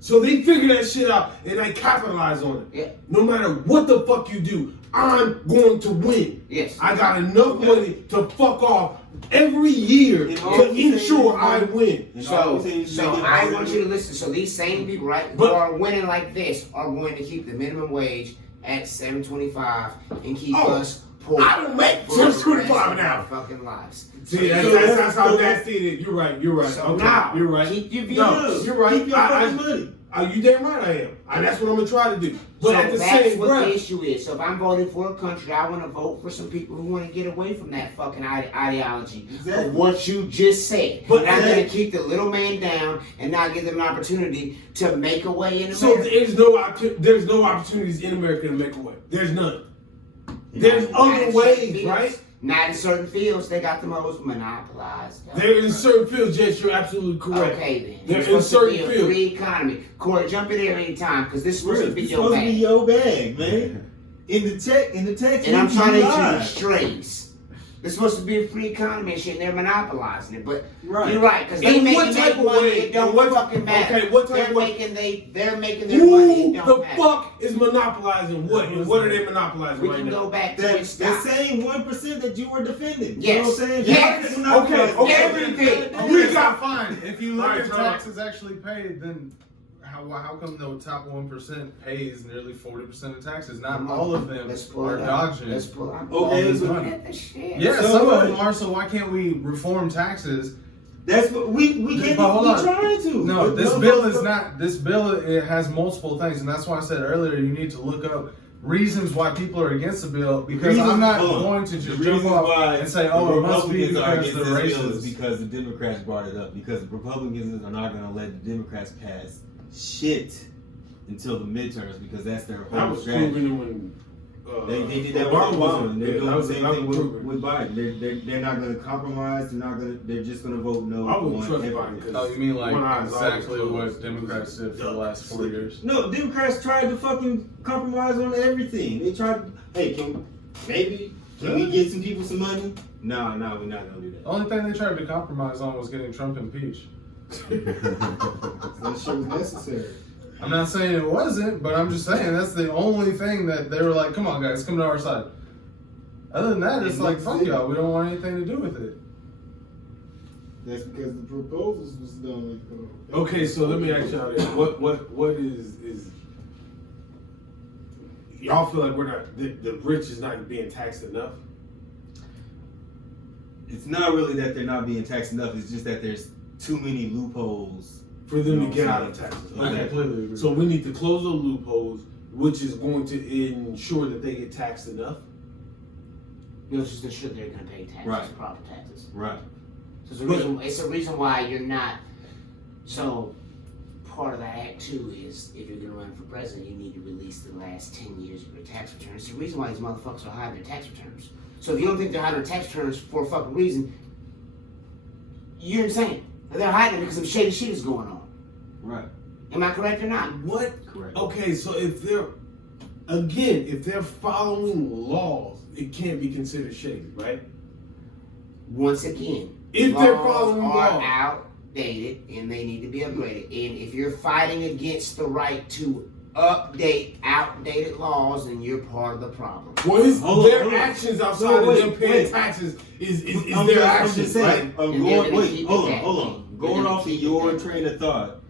So they figure that shit out and they capitalize on it. Yeah. No matter what the fuck you do, I'm going to win. Yes. I got enough money to fuck off every year And all to we say ownsure is- I win. And all So, we say is so make it I better. want you to listen. So these same people, right, who But- are winning like this, are going to keep the minimum wage at $7.25 and keep Oh, us poor. I don't make for the rest $7.25 of an hour. our fucking lives. See, So that's how nasty it is. You're right. So Okay, now, you're right. keep your views. No, you're right. Keep your fucking money. You damn right I am. And that's what I'm gonna try to do. But So at the that's same what the breath, issue is. So if I'm voting for a country, I want to vote for some people who want to get away from that fucking ideology Exactly. of what you just said. But And I'm that- going to keep the little man down and not give them an opportunity to make a way in so America. there's no opportunities in America to make a way. There's none. There's Not other in ways, certain fields. right? Not in certain fields. They got the most monopolized. There in certain fields, yes, you're absolutely correct. Okay then. They're It's in supposed to be certain a fields. free economy. Corey, jump in there anytime because this is supposed to be It's your supposed to be bag. your bag, man. In the text, And I'm trying to you hit you lie. with strays. It's supposed to be a free economy and shit, and they're monopolizing it. But Right. you're right, because they In making what their type of money. way? It don't In what- fucking matter. okay, what type they're of way? they're making their money. Who It the don't matter. fuck is monopolizing what? And what are they monopolizing We right can now? go back to That, it. that Stop. same 1% that you were defending. Yes. You know what I'm saying? Yes. That's not Okay, right. okay. Everything. We got fine. If you look Right, at Tom. taxes actually paid, then how come the top 1% pays nearly 40% of taxes? Not Come on. all of them Let's pull are it up. dodging. Let's pull it up. all Okay, this but- money. Look at the shit. Yeah, So some what? of them are. So why can't we reform taxes? That's what we can't But hold be on. trying to. No, But this no, bill no, is no. not. This bill it has multiple things, and that's why I said earlier you need to look up reasons why people are against the bill. Because Reasons- I'm not hold on. going to The just jump reasons off why and say, the "Oh, it must be Republicans are because against they're this bill is racist." because the Democrats brought it up. Because the Republicans are not going to let the Democrats pass shit until the midterms because that's their I whole was strategy. proving when They did that with Obama was Obama. in. They're Yeah, doing that the was- same that thing was with, proven. with Biden. They're not going to compromise. They're just going to vote no. I wouldn't on trust everything. Biden 'cause Oh, you mean like one eye's exactly always what closed. Democrats did for the last 4 years? No, Democrats tried to fucking compromise on everything. They tried. Hey, can we get some people some money? No, we're not gonna do The only thing they tried to compromise on was getting Trump impeached. that shit was necessary. I'm not saying it wasn't, but I'm just saying that's the only thing that they were like, "Come on, guys, come to our side." Other than that, it's like, "Fuck y'all, we don't want anything to do with it." That's because the proposals was done. Okay, so let me ask y'all this. What is y'all feel like we're not the rich is not being taxed enough? It's not really that they're not being taxed enough. It's just that there's too many loopholes For them No, to get I'm out of saying- taxes. I Okay. completely agree. So we need to close those loopholes, which is going to ensure that they get taxed enough. You know, it's just ensure they're going to pay taxes, Right. proper taxes. right. So it's a reason why you're not. So part of that act too is if you're going to run for president, you need to release the last 10 years of your tax returns. It's the reason why these motherfuckers are hiding their tax returns. So if you don't think they're hiding their tax returns for a fucking reason, you're insane. They're hiding it because some shady shit is going on. Right. Am I correct or not? What? Correct. Okay, so if they're following laws, it can't be considered shady, right? Once again, If they're laws following are laws. outdated and they need to be upgraded. And if you're fighting against the right to update outdated laws, then you're part of the problem. Well, Hold on, their hold on. actions outside No, of wait, them paying wait. taxes is I'm their just actions, saying. right? And they're gonna Wait, keep hold it on, hold on. that way. They're Going gonna off of keep it your that way. train of thought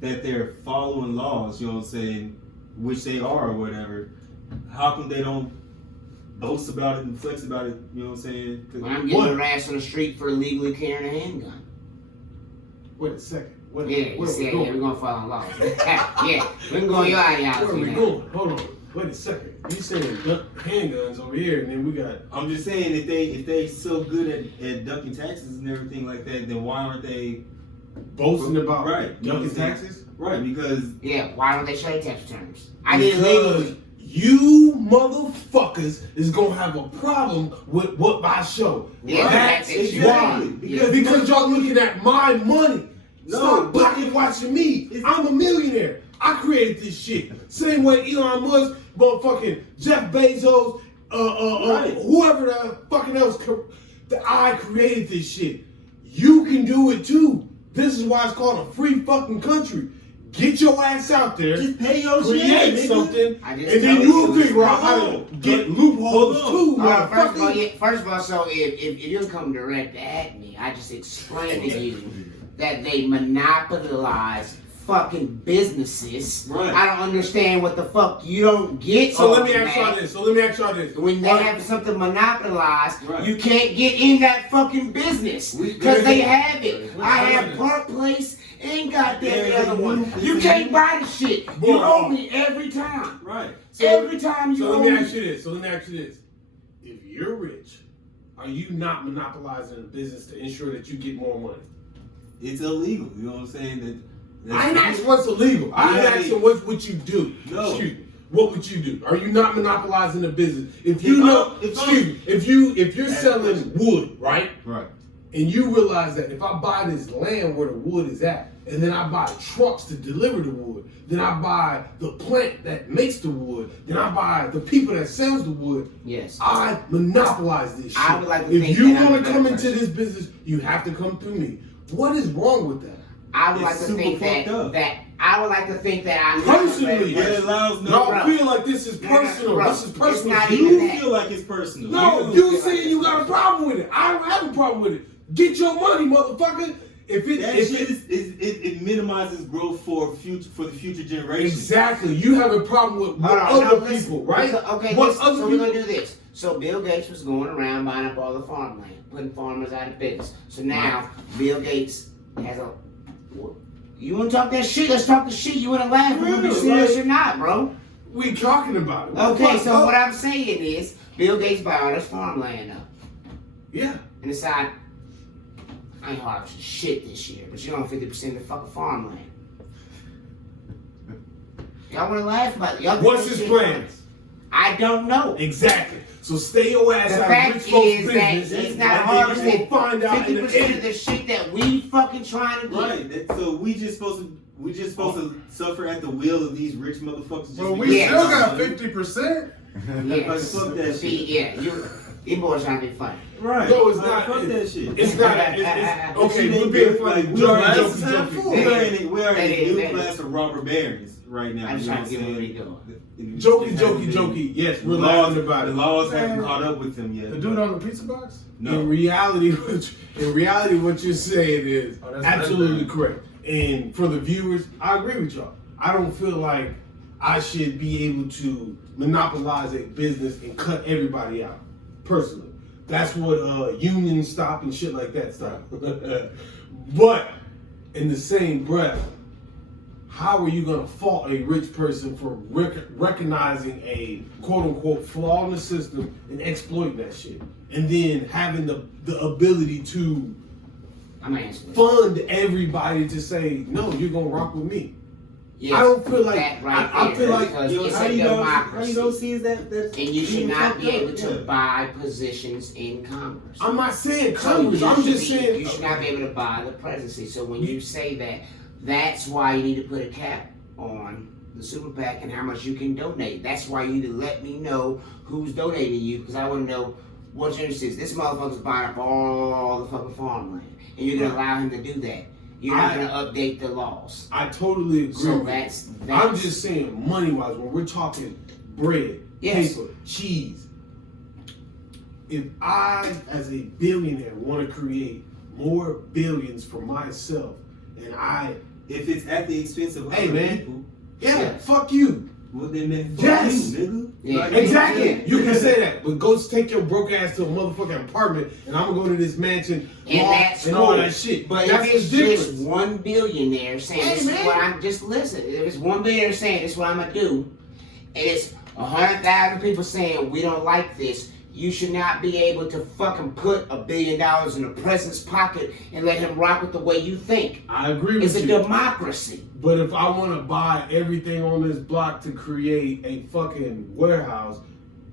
that they're following laws, you know what I'm saying, which they are or whatever, how come they don't boast about it and flex about it, you know what I'm saying? 'Cause When I'm getting What? harassed on the street for illegally carrying a handgun. Wait a second. Where Yeah, you are see, we yeah, going? we're gonna follow laws. Yeah, we can go on your Where are ideology we now. going? Hold on. Wait a second. You saying handguns over here, and then we got I'm just saying if they so good at ducking taxes and everything like that, then why aren't they boasting about right? You know what ducking I'm saying? taxes? Right, because Yeah, why don't they show their tax returns? I did it legally. You motherfuckers is gonna have a problem with what I show. Yeah, That's that's it. why. Because- Because y'all looking at my money. No, Stop but fucking watching me. I'm a millionaire. I created this shit. Same way Elon Musk, motherfucking Jeff Bezos, Right. whoever the fucking else. I created this shit. You can do it too. This is why it's called a free fucking country. Get your ass out there. Just pay your Create shit, nigga. something, I and just then told you'll you. figure out how to get loopholes too, motherfucker. First of all, so if you come direct at me, I just explained to you that they monopolize fucking businesses. Right. I don't understand what the fuck you don't get. So let on me ask that. y'all this. When they have something monopolized, Right. you can't get in that fucking business because they have it. I have Park Place and goddamn the other one. You can't buy the shit. You owe me every time. Right. Every time you So owe let me me. ask you this. If you're rich, are you not monopolizing a business to ensure that you get more money? It's illegal. You know what I'm saying? I ain't asking what's illegal. I'm asking what would you do? No. Excuse me. What would you do? Are you not monopolizing the business? If you're selling wood, right? Right. And you realize that if I buy this land where the wood is at, and then I buy trucks to deliver the wood, then I buy the plant that makes the wood, then I buy the people that sells the wood. Yes. I monopolize this shit. I would like to if think you that I'm want a to come better into person. this business, you have to come through me. What is wrong with that? I would It's like to super think fucked up. that I would like to think that I'm not a Personally, better It person. allows no. Y'all bro. feel like this is No, no, personal. bro. This is It's personal. not to even you. You that. feel like it's personal. No, You you feel saying like you it's got a problem with it. I don't have a problem with it. Get your money, motherfucker. That shit it minimizes growth for the future generations. Exactly. You have a problem with Hold on, other no, listen. people, right? Okay, What listen, other so people? we're gonna do this. So Bill Gates was going around buying up all the farmland, putting farmers out of business. So now Bill Gates has a. You wanna talk that shit? Let's talk the shit. You wanna laugh? We're gonna be Yeah, serious like- or not, bro? We talking about it. Okay, so what I'm saying is, Bill Gates buy all this farmland up Yeah. and decide, I ain't harvesting shit this year, but you own 50% of the fucking farmland. Y'all wanna laugh about it? Y'all think What's this his shit plans? funny? I don't know. Exactly. So stay your ass The out fact of rich folks' is that business. he's and not then harvesting you will find out in the 50% of end. the shit that we fucking trying to do. Right. So we just supposed to suffer at the will of these rich motherfuckers. Just Bro, we because Yeah. still they got money. 50%. Yes. Fuck that See, shit. yeah, you boys trying to be funny. Right. No, it's Like, not. Fuck that shit. It's not. It's, okay, we're being funny. Like, we are Glass in is half full. we are in a That is, new that class is. of robber barons right now. I'm you know trying to what get I'm what he saying? doing. Jokey. Yes, we're The laughing laws about The it. laws haven't caught up with them yet. The dude on the pizza box? No. In reality, what you're saying is Oh, that's absolutely bad. correct. And for the viewers, I agree with y'all. I don't feel like I should be able to monopolize a business and cut everybody out. Personally, that's what unions stop and shit like that stop. But in the same breath, how are you going to fault a rich person for recognizing a quote-unquote flaw in the system and exploiting that shit? And then having the ability to I'm answering. fund everybody to say, no, you're going to rock with me. Yes, I don't feel like- that right I there, feel like- because Yo, it's how a you don't democracy, see is that and you should being not fucked be up? able to Yeah. buy positions in Congress. I'm not saying So Congress. you I'm should just be- saying. you should not be able to buy the presidency. So when you say that, that's why you need to put a cap on the super PAC and how much you can donate. That's why you need to let me know who's donating you, because I want to know what your interest is. This motherfucker's buying up all the fucking farmland, and you're gonna allow him to do that. You're not gonna update the laws. I totally agree. So with that's you. I'm just saying, money-wise, when we're talking bread, Yes. paper, cheese. If I, as a billionaire, want to create more billions for myself, and If it's at the expense of Hey, other man. people, fuck you. well then fuck Yes. you, nigga. Yeah. Like, Exactly. Yeah. You can say that, but go take your broke ass to a motherfucking apartment, and I'm gonna go to this mansion And loft, that's and all cool. that shit. But that's if it's the just difference. one billionaire saying Hey, this man. is what I'm just listen, if it's one billionaire saying this is what I'm gonna do, and it's 100,000 people saying we don't like this, you should not be able to fucking put $1 billion in the president's pocket and let him rock with the way you think. I agree with It's a you. democracy. But if I want to buy everything on this block to create a fucking warehouse,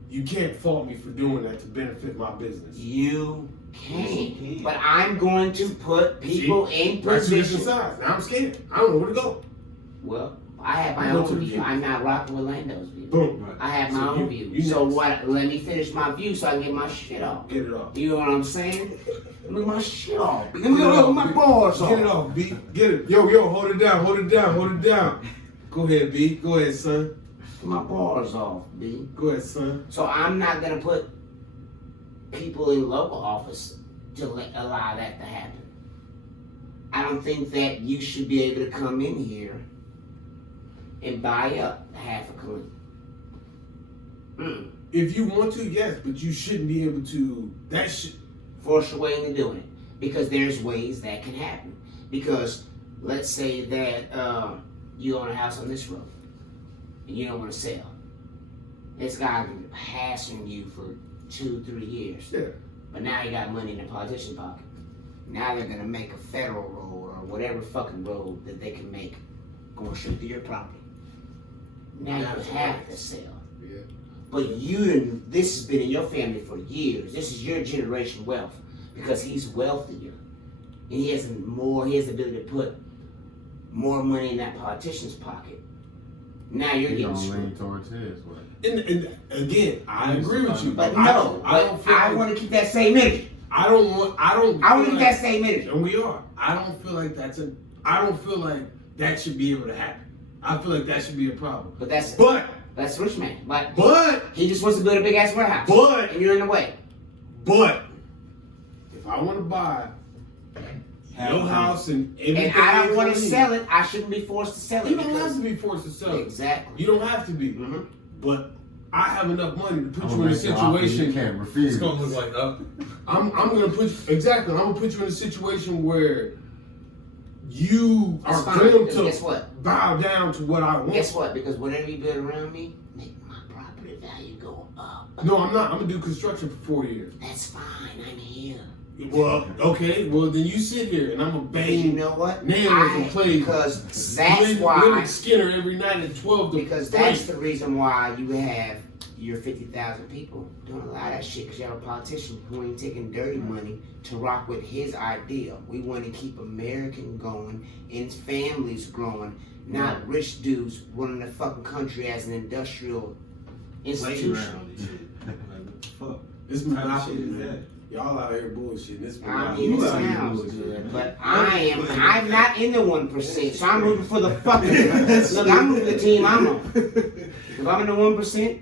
you can't fault me for doing that to benefit my business. You Yes, you can. can. But I'm going to put people in Right to different position. sides. Now I'm scared. I don't know where to go. Well, I have my own view. I'm not rocking with Lando's view. Boom. Right. I have my own view. So what? Let me finish my view so I can get my shit off. Get it off. You know what I'm saying? Let me get my shit off. Let me get my bars off. Get it off, B. Get it. Yo, hold it down, hold it down, hold it down. Go ahead, B. Go ahead, son. Get my bars off, B. Go ahead, son. So I'm not gonna put people in local office to allow that to happen. I don't think that you should be able to come in here and buy up half a clean. If you want to, yes, but you shouldn't be able to. That should Force your way into doing it, because there's ways that can happen. Because let's say that you own a house on this road and you don't want to sell. This guy been hassling you for 2-3 years. Yeah. But now you got money in the politician pocket. Now they're gonna make a federal road or whatever fucking road that they can make going straight through your property. Now you have to sell. Yeah. But this has been in your family for years. This is your generation wealth, because he's wealthier. And he has the ability to put more money in that politician's pocket. Now you're He getting gonna lean screwed. towards his way. And again, I agree with you. But I no, don't feel I like- want to keep that same energy. I want I want to feel keep that same energy. And we are. I don't feel like that should be able to happen. I feel like that should be a problem. But that's rich man. But he just wants to build a big ass warehouse. But- and you're in the way. But if I want to buy your house and everything, And I don't want to else I sell need, it. I shouldn't be forced to sell it. You don't because- have to be forced to sell it. Exactly. You don't have to be. Mm-hmm. But I have enough money to put I'm you gonna in a make an offer you situation. can't refuse. It's gonna look like up. I'm gonna put I'm gonna put you in a situation where you That's are fine, going because to guess what? bow down to what I want. Guess what? Because whatever you build around me, make my property value go up. No, I'm not. I'm gonna do construction for 4 years. That's fine. I'm here. Well, okay. Well, then you sit here and I'm gonna And you bang know what? nails and play Because that's Leonard why. Skinner every night at 12 to Because that's the reason why you have your 50,000 people doing a lot of that shit. Because you have a politician who ain't taking dirty money to rock with his idea. We want to keep American going and families growing, not rich dudes running the fucking country as an industrial institution. Playground and shit. Like, what the fuck? This What kind of monopoly, shit is man. that? Y'all out here bullshitting. This I monopoly. mean, it You out here sounds bullshitting, good, man. but I'm not in the 1%, so I'm rooting for the fucking. Look, I'm rooting for the team I'm on. If I'm in the 1%,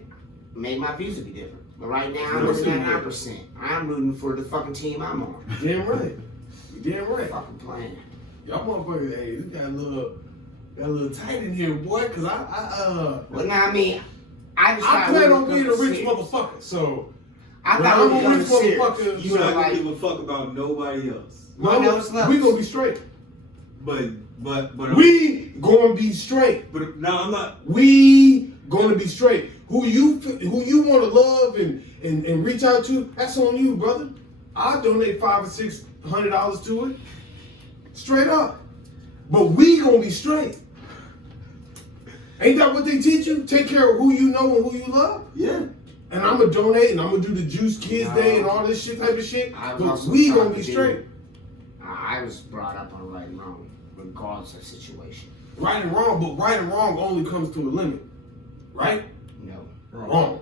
maybe my views would be different. But right now, I'm looking at 9%. I'm rooting for the fucking team I'm on. Damn right. You damn right. Fucking playing. Y'all motherfuckers, hey, you got a little tight in here, boy. Cause Well, now, I mean, I just I got plan on being a really rich motherfucker. So I when thought I'm we a were rich serious. motherfucker, You not like- gonna give a fuck about nobody else. Well, no, it's levels. we gonna be straight. But We gonna be straight. But no, I'm not. We gonna be straight. Who you want to love and reach out to? That's on you, brother. I'll donate $500 or $600 to it, straight up. But we gonna be straight. Ain't that what they teach you? Take care of who you know and who you love. Yeah. And I'm gonna donate and I'm gonna do the Juice Kids Day and all this shit type of shit. I was But also we taught gonna to be do- straight. I was brought up on right and wrong, regardless of the situation. Right and wrong, but right and wrong only comes to a limit. Right? No. Wrong.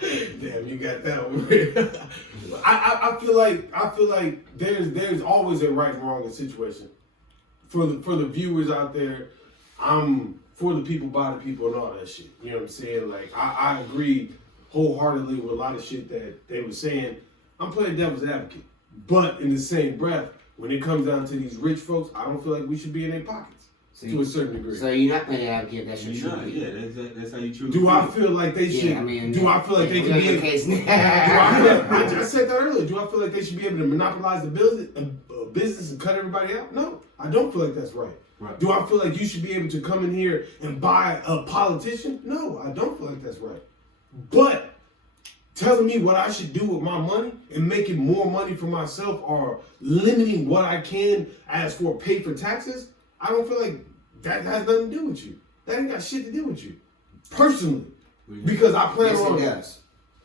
Damn, you got that one. I feel like there's always a right and wrong in situation. For the viewers out there, I'm for the people, by the people, and all that shit. You know what I'm saying? Like I agree wholeheartedly with a lot of shit that they were saying. I'm playing devil's advocate, but in the same breath, when it comes down to these rich folks, I don't feel like we should be in their pockets to a certain degree. So you're not playing advocate. That's your You're true not. view. Yeah, that's how you truly Do I feel. feel like they should? Yeah, I mean, do I feel like they can in be? the case Do I just said that earlier. Do I feel like they should be able to monopolize the business and cut everybody out? No, I don't feel like that's right. Right. Do I feel like you should be able to come in here and buy a politician? No, I don't feel like that's right. But telling me what I should do with my money and making more money for myself or limiting what I can as for pay for taxes, I don't feel like that has nothing to do with you. That ain't got shit to do with you. Personally. Because I plan Yes, on it does.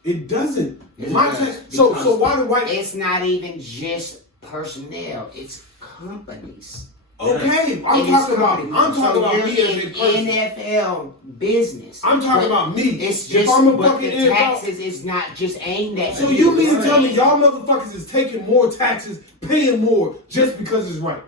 It doesn't. Yes, My it does. tax, so why do white? It's not even just personnel. It's companies. Okay, I'm in talking this about company. me as you're a in person. NFL business. I'm talking about me. It's If just, I'm a but fucking the NFL taxes is not just aimed at So you. you mean to It's tell me aimed- y'all motherfuckers is taking more taxes, paying more just because it's right?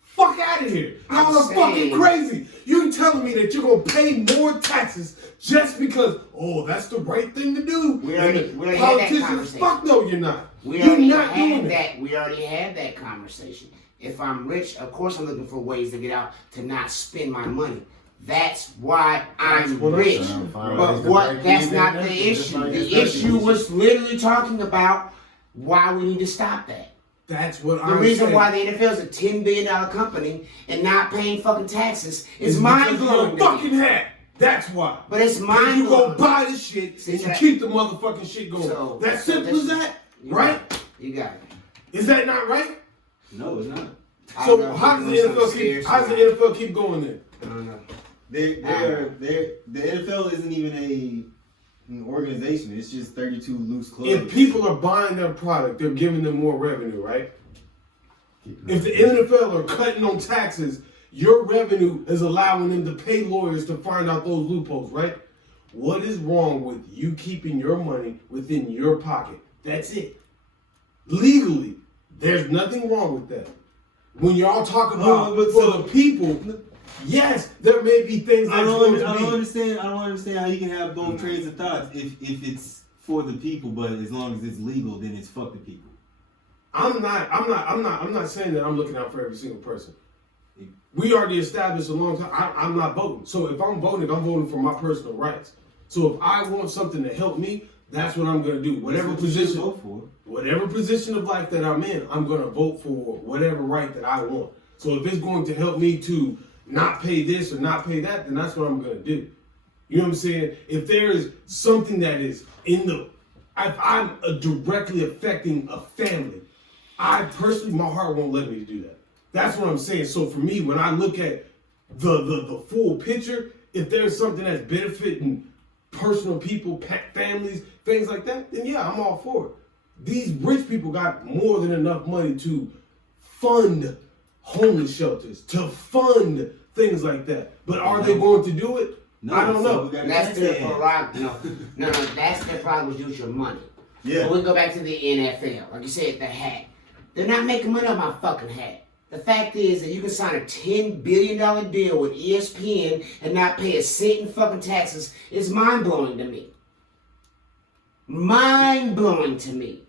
Fuck out of here. Y'all I'm are fucking saying- crazy. You telling me that you're gonna pay more taxes just because, oh, that's the right thing to do. We already And had that politicians, conversation. fuck no, you're not. We You're already not doing had that. that. We already had that conversation. If I'm rich, of course I'm looking for ways to get out to not spend my money. That's why I'm what I'm rich. saying. But what? That's not the issue. The issue was literally talking about why we need to stop that. That's what The I'm reason saying. why the NFL is a $10 billion company and not paying fucking taxes is It's mind because of your blowing. fucking hat. That's why. But it's Because mind you go blowing. buy the shit and you keep the motherfucking shit going. That's simple as that, right? You got it. Is that not right? No, it's not. I So don't know how if does the it's NFL upstairs keep? How does the or not. NFL keep going then? I don't know. The NFL isn't even an organization. It's just 32 loose clubs. If people are buying their product, they're giving them more revenue, right? If the NFL are cutting on taxes, your revenue is allowing them to pay lawyers to find out those loopholes, right? What is wrong with you keeping your money within your pocket? That's it. Legally, there's nothing wrong with that. When y'all talk about but for so- the people, yes, there may be things I that's don't, going under, to I be. don't understand. I don't understand how you can have both trains of thoughts. If it's for the people, but as long as it's legal, then it's fuck the people. I'm not saying that I'm looking out for every single person. We already established a long time. I'm not voting. So if I'm voting for my personal rights. So if I want something to help me, that's what I'm gonna do. Whatever That's what you should position, vote for. whatever position of life that I'm in, I'm gonna vote for whatever right that I want. So if it's going to help me to not pay this or not pay that, then that's what I'm gonna do. You know what I'm saying? If there is something that is if I'm directly affecting a family, I personally, my heart won't let me do that. That's what I'm saying. So for me, when I look at the full picture, if there's something that's benefiting personal people, families, things like that, then yeah, I'm all for it. These rich people got more than enough money to fund homeless shelters, to fund things like that. But are they going to do it? No, I don't so know. we gotta That's tax their that. prerogative. No, that's their prerogative with your money. Yeah. But we go back to the NFL. Like you said, the hat. They're not making money on my fucking hat. The fact is that you can sign a $10 billion deal with ESPN and not pay a cent in fucking taxes is mind-blowing to me. Mind-blowing to me.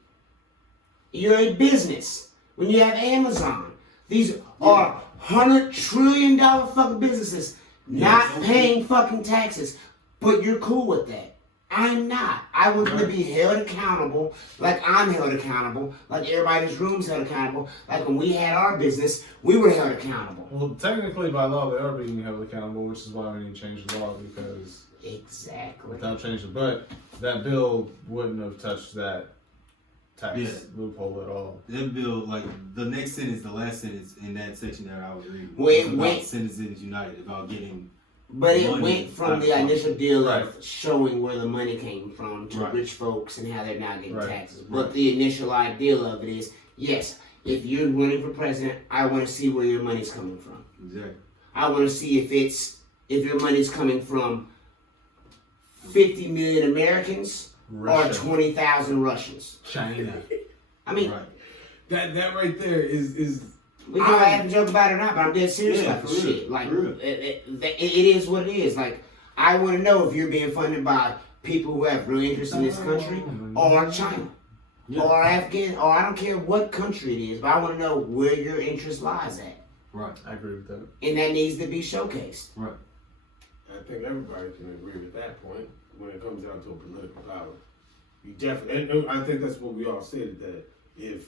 You're a business. When you have Amazon, these are $100 trillion fucking businesses not paying fucking taxes. But you're cool with that. I'm not. I want them to be held accountable like I'm held accountable, like everybody in this room's held accountable. Like when we had our business, we were held accountable. Well, technically, by law, they are being held accountable, which is why we need to change the law, because Exactly. without changing, but that bill wouldn't have touched that tax Yeah. loophole at all. That bill, like the next sentence, the last sentence in that section that I was reading, Wait, was about wait. Citizens United, about getting. But it money went from out the of initial deal of Right. showing where the money came from to Right. rich folks and how they're not getting Right. taxes. But the initial ideal of it is, yes, if you're running for president, I want to see where your money's coming from. Exactly. I want to see if your money's coming from 50 million Americans Russia. or 20,000 Russians. China. I mean, Right. That right there is we can laugh and joke about it or not, but I'm dead serious Yeah, about for this real, shit. Like, for real. it is what it is. Like, I want to know if you're being funded by people who have real interest in this country or China Yeah. or Afghan, or I don't care what country it is, but I want to know where your interest lies at. Right. I agree with that. And that needs to be showcased. Right. I think everybody can agree with that point when it comes down to a political power. You definitely, and I think that's what we all stated, that if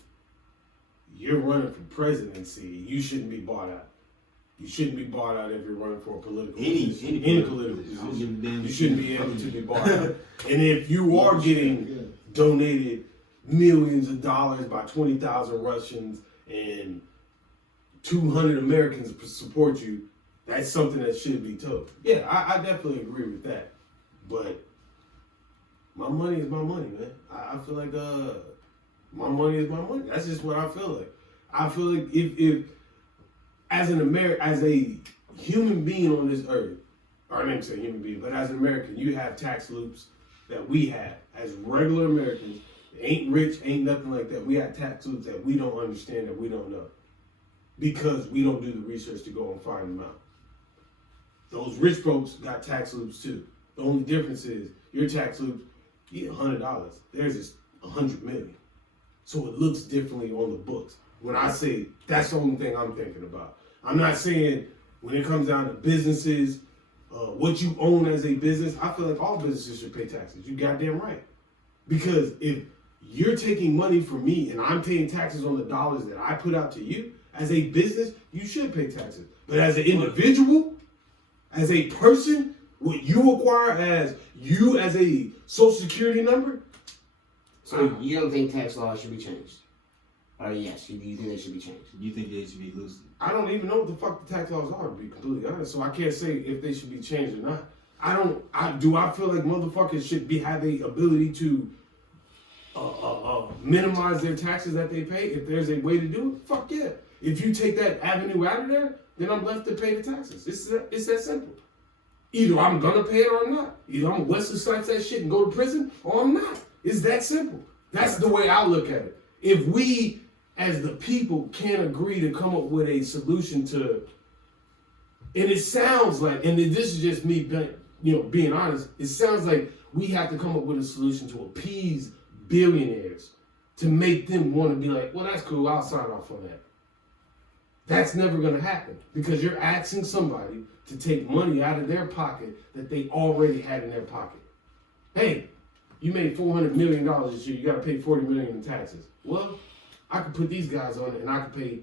you're running for presidency, you shouldn't be bought out. You shouldn't be bought out if you're running for a political position. Any political I don't position. give a damn You if shouldn't you be able to fucking- be bought out. And if you are getting donated millions of dollars by 20,000 Russians and 200 Americans support you, that's something that should be told. Yeah, I definitely agree with that. But my money is my money, man. I feel like my money is my money. That's just what I feel like. I feel like if as a human being on this earth, or I didn't say human being, but as an American, you have tax loops that we have as regular Americans. Ain't rich, ain't nothing like that. We have tax loops that we don't understand, that we don't know, because we don't do the research to go and find them out. Those rich folks got tax loops too. The only difference is your tax loops, you get $100. Theirs is $100 million. So it looks differently on the books. When I say that's the only thing I'm thinking about. I'm not saying when it comes down to businesses, what you own as a business, I feel like all businesses should pay taxes. You goddamn right. Because if you're taking money from me and I'm paying taxes on the dollars that I put out to you, as a business, you should pay taxes. But as an individual, as a person, what you acquire as you as a social security number. So you don't think tax laws should be changed? Or yes, you think they should be changed? You think they should be loosened? I don't even know what the fuck the tax laws are, to be completely honest. So I can't say if they should be changed or not. I feel like motherfuckers should have the ability to minimize their taxes that they pay if there's a way to do it? Fuck yeah. If you take that avenue out of there, then I'm left to pay the taxes. It's that simple. Either I'm gonna pay it or I'm not. Either I'm gonna Wesley Snipes that shit and go to prison, or I'm not. It's that simple. That's the way I look at it. If we, as the people, can't agree to come up with a solution to, and it sounds like, and this is just me being honest, it sounds like we have to come up with a solution to appease billionaires to make them want to be like, well, that's cool, I'll sign off on that. That's never going to happen because you're asking somebody to take money out of their pocket that they already had in their pocket. Hey, you made $400 million this year, you got to pay $40 million in taxes. Well, I could put these guys on it and I could pay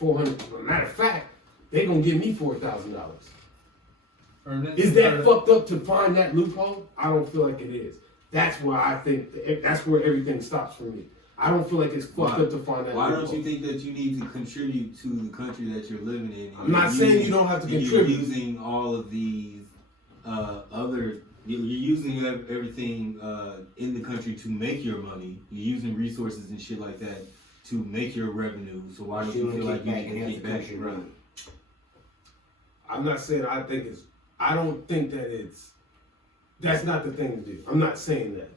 $400. Matter of fact, they're going to give me $4,000. Is that fucked up to find that loophole? I don't feel like it is. That's where I think, that's where everything stops for me. I don't feel like it's fucked up to find that loophole. Why don't you think that you need to contribute to the country that you're living in? I'm not saying you don't have to contribute. You're using all of these you're using everything in the country to make your money. You're using resources and shit like that to make your revenue. So why don't you feel like you need to kick back and run? I'm not saying I don't think that that's not the thing to do. I'm not saying that.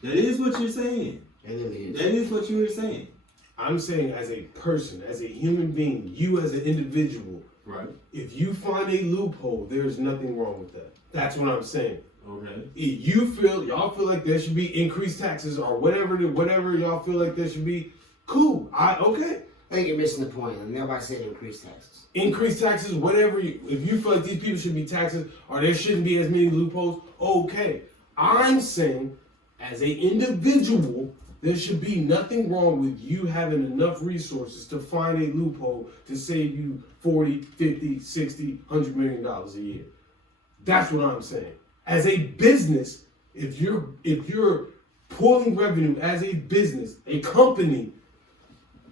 That is what you're saying. It really is. That is what you were saying. I'm saying as a person, as a human being, you as an individual, right? If you find a loophole, there's nothing wrong with that. That's what I'm saying. Okay. If y'all feel like there should be increased taxes or whatever y'all feel like there should be, cool. Okay. I think you're missing the point. Nobody said increased taxes. Increased taxes, whatever. If you feel like these people should be taxes or there shouldn't be as many loopholes, okay. I'm saying as an individual, there should be nothing wrong with you having enough resources to find a loophole to save you 40, 50, 60, $100 million a year. That's what I'm saying. As a business, if you're pulling revenue as a business, a company,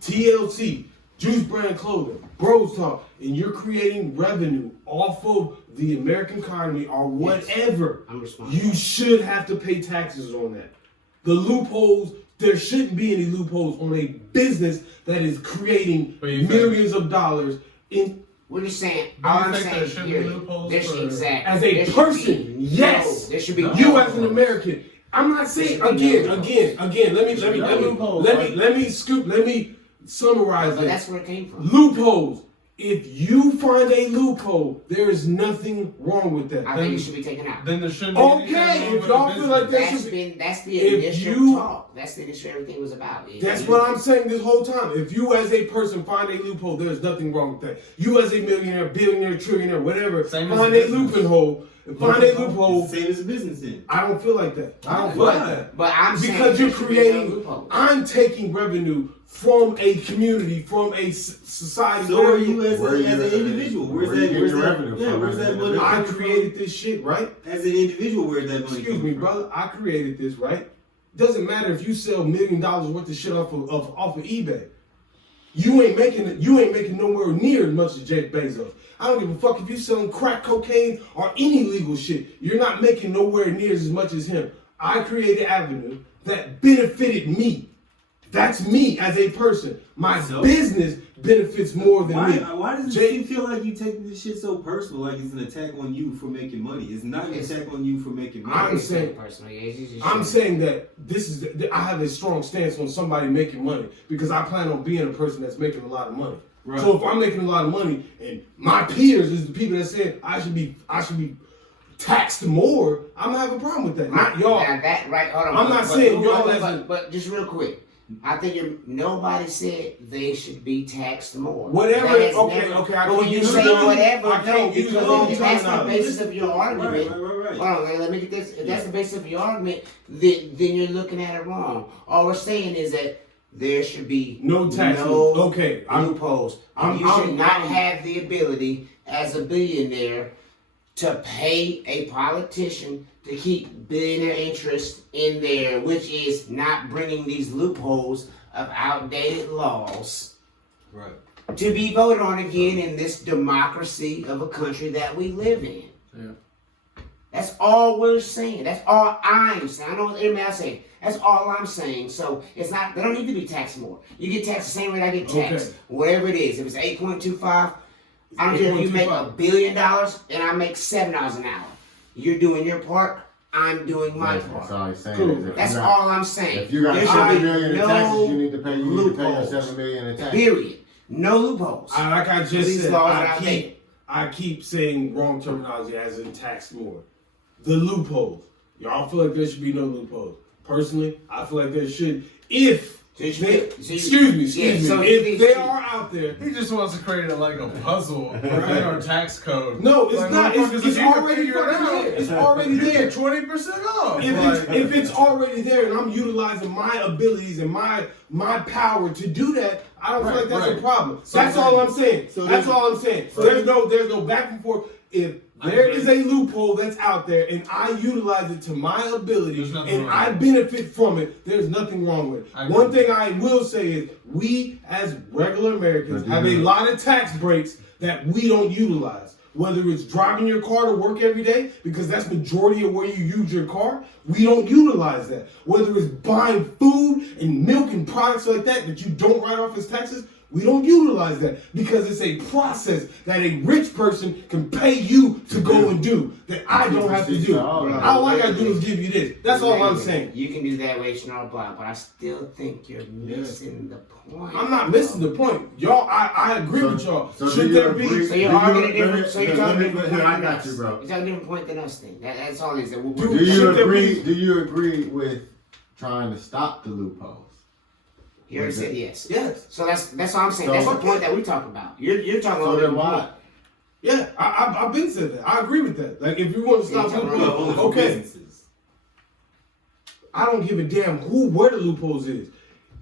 TLC, Juice Brand Clothing, BrosTalk, and you're creating revenue off of the American economy or whatever, you should have to pay taxes on that. The loopholes, there shouldn't be any loopholes on a business that is creating millions of dollars in. What are you saying? I'm saying here, as a person, yes. There should be you as an American. I'm not saying again. Let me summarize but it. That's where it came from. Loopholes. If you find a loophole, there is nothing wrong with that. I think it should be taken out. Then there shouldn't be okay, if y'all feel like that should be. That's the initial talk. That's the initial everything was about. That's what I'm saying this whole time. If you as a person find a loophole, there's nothing wrong with that. You as a millionaire, billionaire, trillionaire, whatever, find a loophole. Find a loophole. Same as a business then. I don't feel like that. I don't feel like that. But I'm because you're creating. I'm taking revenue from a community, from a society. So are you as an individual? Where's that money? I created this shit, right? As an individual, where's that money? Excuse me, brother. I created this, right? Doesn't matter if you sell $1 million worth of shit off of eBay. You ain't making nowhere near as much as Jeff Bezos. I don't give a fuck if you're selling crack cocaine or any legal shit. You're not making nowhere near as much as him. I created an avenue that benefited me. That's me as a person. My So? business benefits more than me. Why does it feel like you taking this shit so personal? Like it's an attack on you for making money. It's not an attack on you for making money. I'm saying that I have a strong stance on somebody making money because I plan on being a person that's making a lot of money. Right. So if I'm making a lot of money and my peers is the people that said I should be taxed more, I'm gonna have a problem with that. Not y'all. Now that right, hold on. I'm not saying y'all but just real quick. I think nobody said they should be taxed more. Whatever. Okay. But when you say whatever, I can't use the because wrong if that's the terminology. basis of your argument. Right. Hold on, let me get this. If that's the basis of your argument, then you're looking at it wrong. All we're saying is that there should be no tax. loopholes. You should not I'm- have the ability as a billionaire to pay a politician to keep billionaire interest in there, which is not bringing these loopholes of outdated laws Right. to be voted on again in this democracy of a country that we live in. Yeah. That's all we're saying. That's all I'm saying. I know what everybody else saying. That's all I'm saying. So it's not, they don't need to be taxed more. You get taxed the same way I get taxed. Okay. Whatever it is. If it's 8.25, I don't care if you make $1 billion and I make $7 an hour. You're doing your part, I'm doing my That's part. all he's saying. Cool. Is if That's you got, all I'm saying. If you got There should 5 be million in no taxes, you need to pay your loopholes. 7 million in taxes. Period. No loopholes. Like I just These said, laws are outdated. I keep saying wrong terminology as in tax more. The loopholes. Y'all feel like there should be no loopholes. Personally, I feel like there should. If excuse me, if they are out there. He just wants to create a puzzle within our tax code. No, it's not. motherfuckers, It's if you can already figure it fucking out, there. It's already you there. get 20% off. If it's already there and I'm utilizing my abilities and my power to do that, I don't feel like that's a problem. So that's all I'm saying. so That's then- all I'm saying. so there's no back and forth. If there is a loophole that's out there and I utilize it to my ability There's nothing and wrong I with benefit from it, there's nothing wrong with it. I One agree. thing I will say is we as regular Americans But have a you- lot of tax breaks that we don't utilize. Whether it's driving your car to work every day, because that's majority of where you use your car, we don't utilize that. Whether it's buying food and milk and products like that you don't write off as taxes, we don't utilize that because it's a process that a rich person can pay you to go and do that I don't have to do. All I gotta do is give you this. That's all I'm saying. You can do that way, snarl block, but I still think you're missing the point. I'm not missing the point. Y'all, I agree with y'all. So Should do there you be? agree- So you're Do you- arguing a let different. me- So you're let talking me- a different here, point I than got us. you, bro. You're talking a different point than us. Then that's all it is. Dude, Do you should there agree? be- Do you agree with trying to stop the loopholes? You already said yes. Yes. So that's all I'm saying. So- That's the point that we talk about. You're talking So about then the why? point. Yeah, I've been said that. I agree with that. Like, if you want to stop Yeah, loopholes, Only for okay. businesses. I don't give a damn where the loopholes is.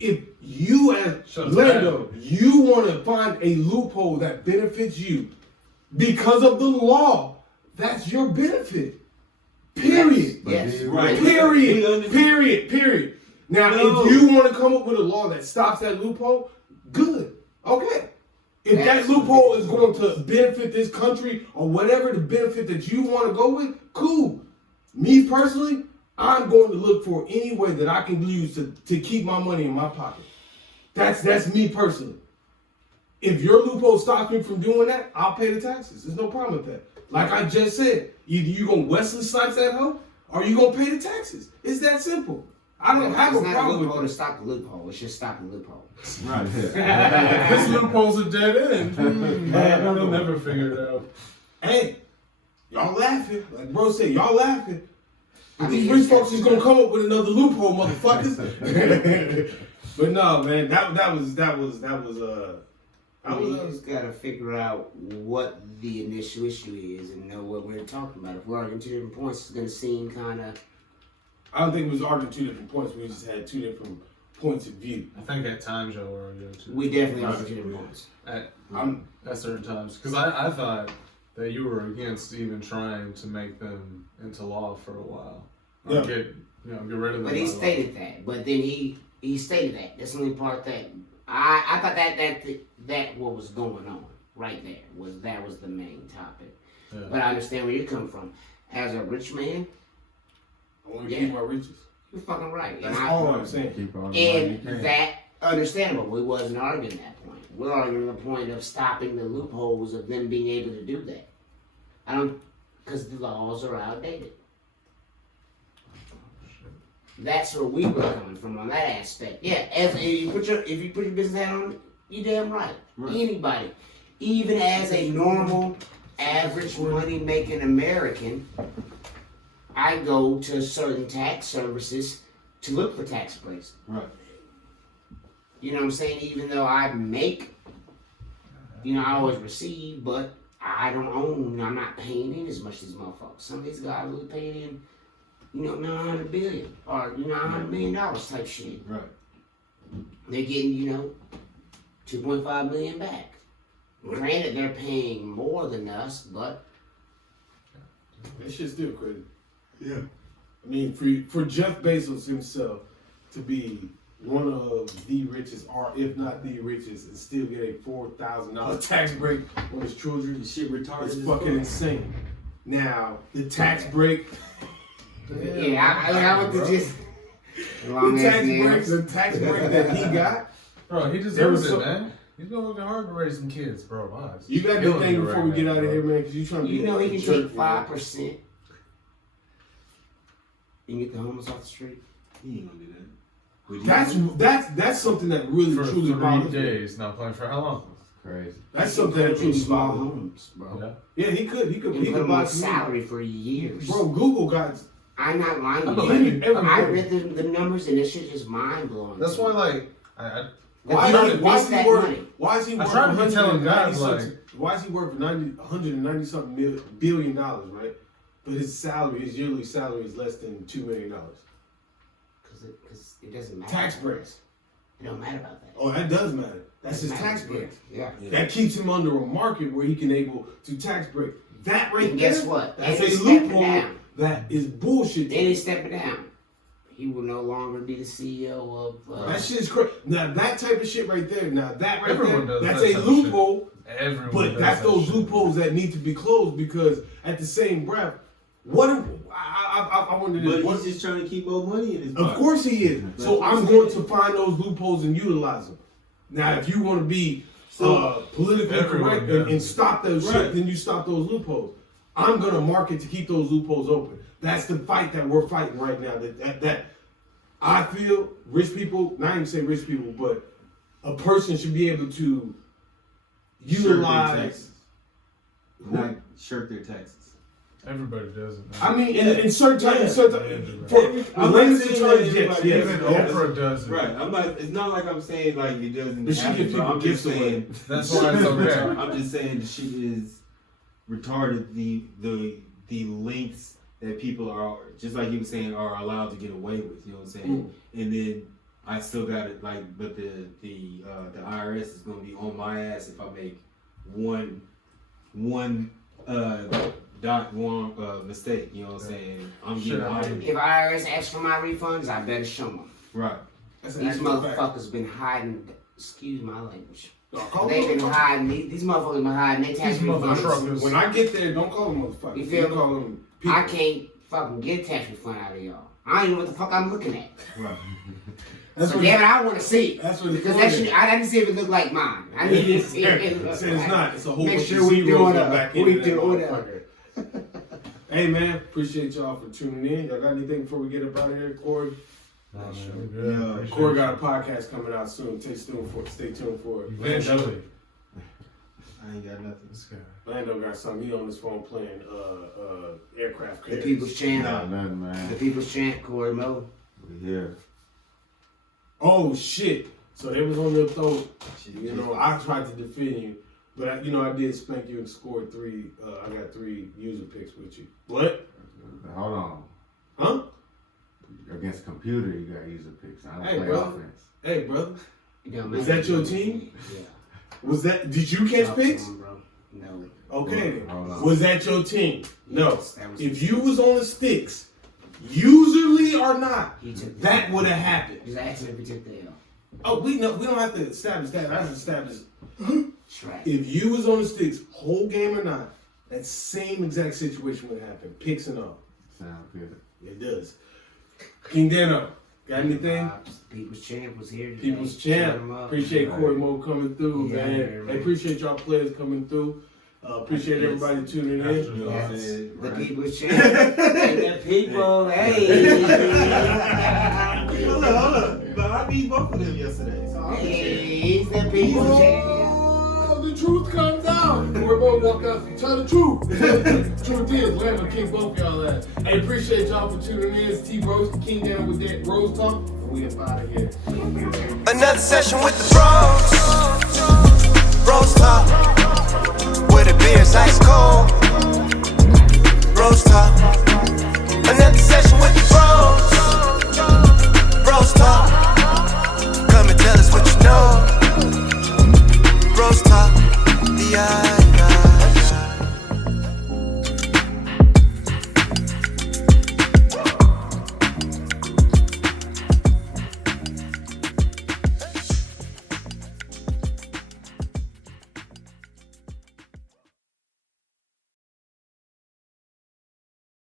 If you as Shut Lando, you want to find a loophole that benefits you because of the law, that's your benefit. Period. But Yes. do you- Right. Period. Now, No. if you want to come up with a law that stops that loophole, good. Okay. If that loophole is going to benefit this country or whatever the benefit that you want to go with, cool. Me personally, I'm going to look for any way that I can use to keep my money in my pocket. That's me personally. If your loophole stops me from doing that, I'll pay the taxes. There's no problem with that. Like I just said, either you gonna Wesley Snipes that hoe, or you gonna pay the taxes. It's that simple. I don't have a It's not a problem loophole to with it. stop the loophole. It's just stopping the loophole. Right. This loophole's a dead end. They'll never figure it out. Hey, y'all laughing. Like bro said, y'all laughing. I But mean, these rich it's- folks is gonna come up with another loophole, motherfuckers. But no, man, that was You just gotta figure out what the initial issue is and know what we're talking about. If we're arguing two different points, it's gonna seem kind of. I don't think we was arguing two different points. We just had two different points of view. I think at times y'all were arguing too. We definitely arguing two different points. At certain times, because I thought that you were against even trying to make them into law for a while. Or Yeah. get rid of them. But he by law. stated that. But then he stated that. That's the only part that I thought that what was going on right there was the main topic. Yeah. But I understand where you're coming from. As a rich man, I want to keep my riches. you're fucking right. That's And all I'm saying. Keep all the money you in can. that Understandable. We wasn't arguing that point. We're arguing the point of stopping the loopholes of them being able to do that. Because the laws are outdated. That's where we were coming from on that aspect. Yeah, if you put your business hat on, you damn right. Anybody, even as a normal, average money-making American, I go to certain tax services to look for tax breaks. Right. You know what I'm saying? Even though I make, I always receive, but I don't own. I'm not paying in as much as these motherfuckers. Some of these guys really paying in. $900 billion or $900 million type shit. Right. They're getting, $2.5 million back. Granted, they're paying more than us, but That shit's still crazy. Yeah. I mean, for Jeff Bezos himself to be one of the richest, or if not the richest, and still get a $4,000 tax break on his children, Shit retarded. it's as fucking fuck. insane. Now, the tax break. I would just. The tax break that he got. Bro, he deserves it, man. He's been working hard to raise some kids, bro. Wow, You got the thing before we get out of here, man, because you trying to You be know he can church, take man. 5% and get the homeless off the street. He ain't gonna do that. Would he? That's something that really for truly 3 bothers me. days. Not playing for how long? Crazy. That's something that truly small bothers me. homes, bro. Yeah. Yeah, he could He put buy them on some salary for years. Bro, Google got. I'm not lying I to believe you. you. I read the numbers and this shit just mind blowing. That's why, like, Why is he worth I tried to be telling guys, why is he worth $190 something billion, right? But his yearly salary is less than $2 million. Because it doesn't matter. Tax breaks. It don't matter about that. Oh, that does matter. That's his It tax matters, break. Yeah. That keeps him under a market where he can able to tax break. That right And there. guess what? That's And a he's stepping loophole down. that is bullshit. Then he's stepping down. He will no longer be the CEO of. That shit's crazy. Now that type of shit right there. Now that right Everyone there. does That's that a type of loophole. everyone But does that's that those shit. loopholes that need to be closed because at the same breath, what if, I wonder this. But he's just trying to keep more money in his Of pocket. course he is. So I'm going to find those loopholes and utilize them. Now, if you want to be politically Everyone correct does. and stop those shit, then you stop those loopholes. I'm going to market to keep those loopholes open. That's the fight that we're fighting right now. That I feel rich people, not even say rich people, but a person should be able to utilize. Not shirk their taxes. Everybody does it, man. I mean, in certain times, for I'm not limited saying times, that yes, everybody- yes. Even yes. Oprah does it. Right. I'm not. It's not like I'm saying like it doesn't. But she happen, gives people I'm just gifts away. saying. That's why it's okay. I'm just saying the shit is retarded. The lengths that people are, just like he was saying, are allowed to get away with. You know what I'm saying? And then I still got it like, but the IRS is gonna be on my ass if I make one mistake. You know what I'm saying? I'm getting audited. If IRS asks for my refunds, I better show them. Right. That's an These actual fact. motherfuckers been hiding. Excuse my language. Call They've them been motherfuckers. hiding. These motherfuckers been hiding. They tax These mother refunds. truckers. When I get there, don't call them motherfuckers. You feel me? call them people. I can't fucking get a tax refund out of y'all. I don't even know what the fuck I'm looking at. Right. That's So what damn it, I want to see it. That's what it's Because for. that shit, I need to see if it look like mine. I need to see if it look Said it's like. not. It's a whole Make bunch sure of we zeros doing go it. back We into that doing it. motherfucker. Hey man, appreciate y'all for tuning in. Y'all got anything before we get up out of here, Corey? Nah, man, we're good. Yeah. Appreciate Corey it. got a podcast coming out soon. Stay tuned for it. Eventually. I ain't got nothing. Let's go. Lando got something. He on his phone playing aircraft The carriers. People's Champ. Nah, nothing, The man. People's Champ, Corey Mo. We here. Oh shit! So they was on your throat. You know, I tried to defend you, but I did spank you and scored 3. I got 3 user picks with you. What? Hold on. Huh? Against computer, you got user picks. I don't Hey, play bro. offense. Hey, brother. It don't Was matter. that your team? Yeah. Did you catch picks? Come on, bro. No. Okay. then. Hold on. Was that your team? No. Yes, that was If you was on the sticks, usually or not, He took that would have happened. Just asking if he took the L. Oh, we don't have to establish that. I have to establish Trash. if you was on the sticks, whole game or not, that same exact situation would happen. Picks and all. Sound good. It does. King Dano, Got anything? People's Champ was here today. People's Turn Champ. 'em up. Appreciate Corey Moe coming through, Yeah, man. man. I appreciate y'all players coming through. Appreciate everybody tuning in. You know what I'm Yes. saying? The Right. People's Champ. And the people, hey. Hold up. But I beat both of them yesterday. So Hey, he's the People's Champ. Oh, the truth comes out. Corey Moe walk out. Tell the truth. Truth is, we're gonna kick both y'all ass. Hey, appreciate y'all for tuning in. It's T-Bros, the King down with that Rose Talk. And we up out of here. Another session with the bros. Bros talk. Where the beer's ice cold.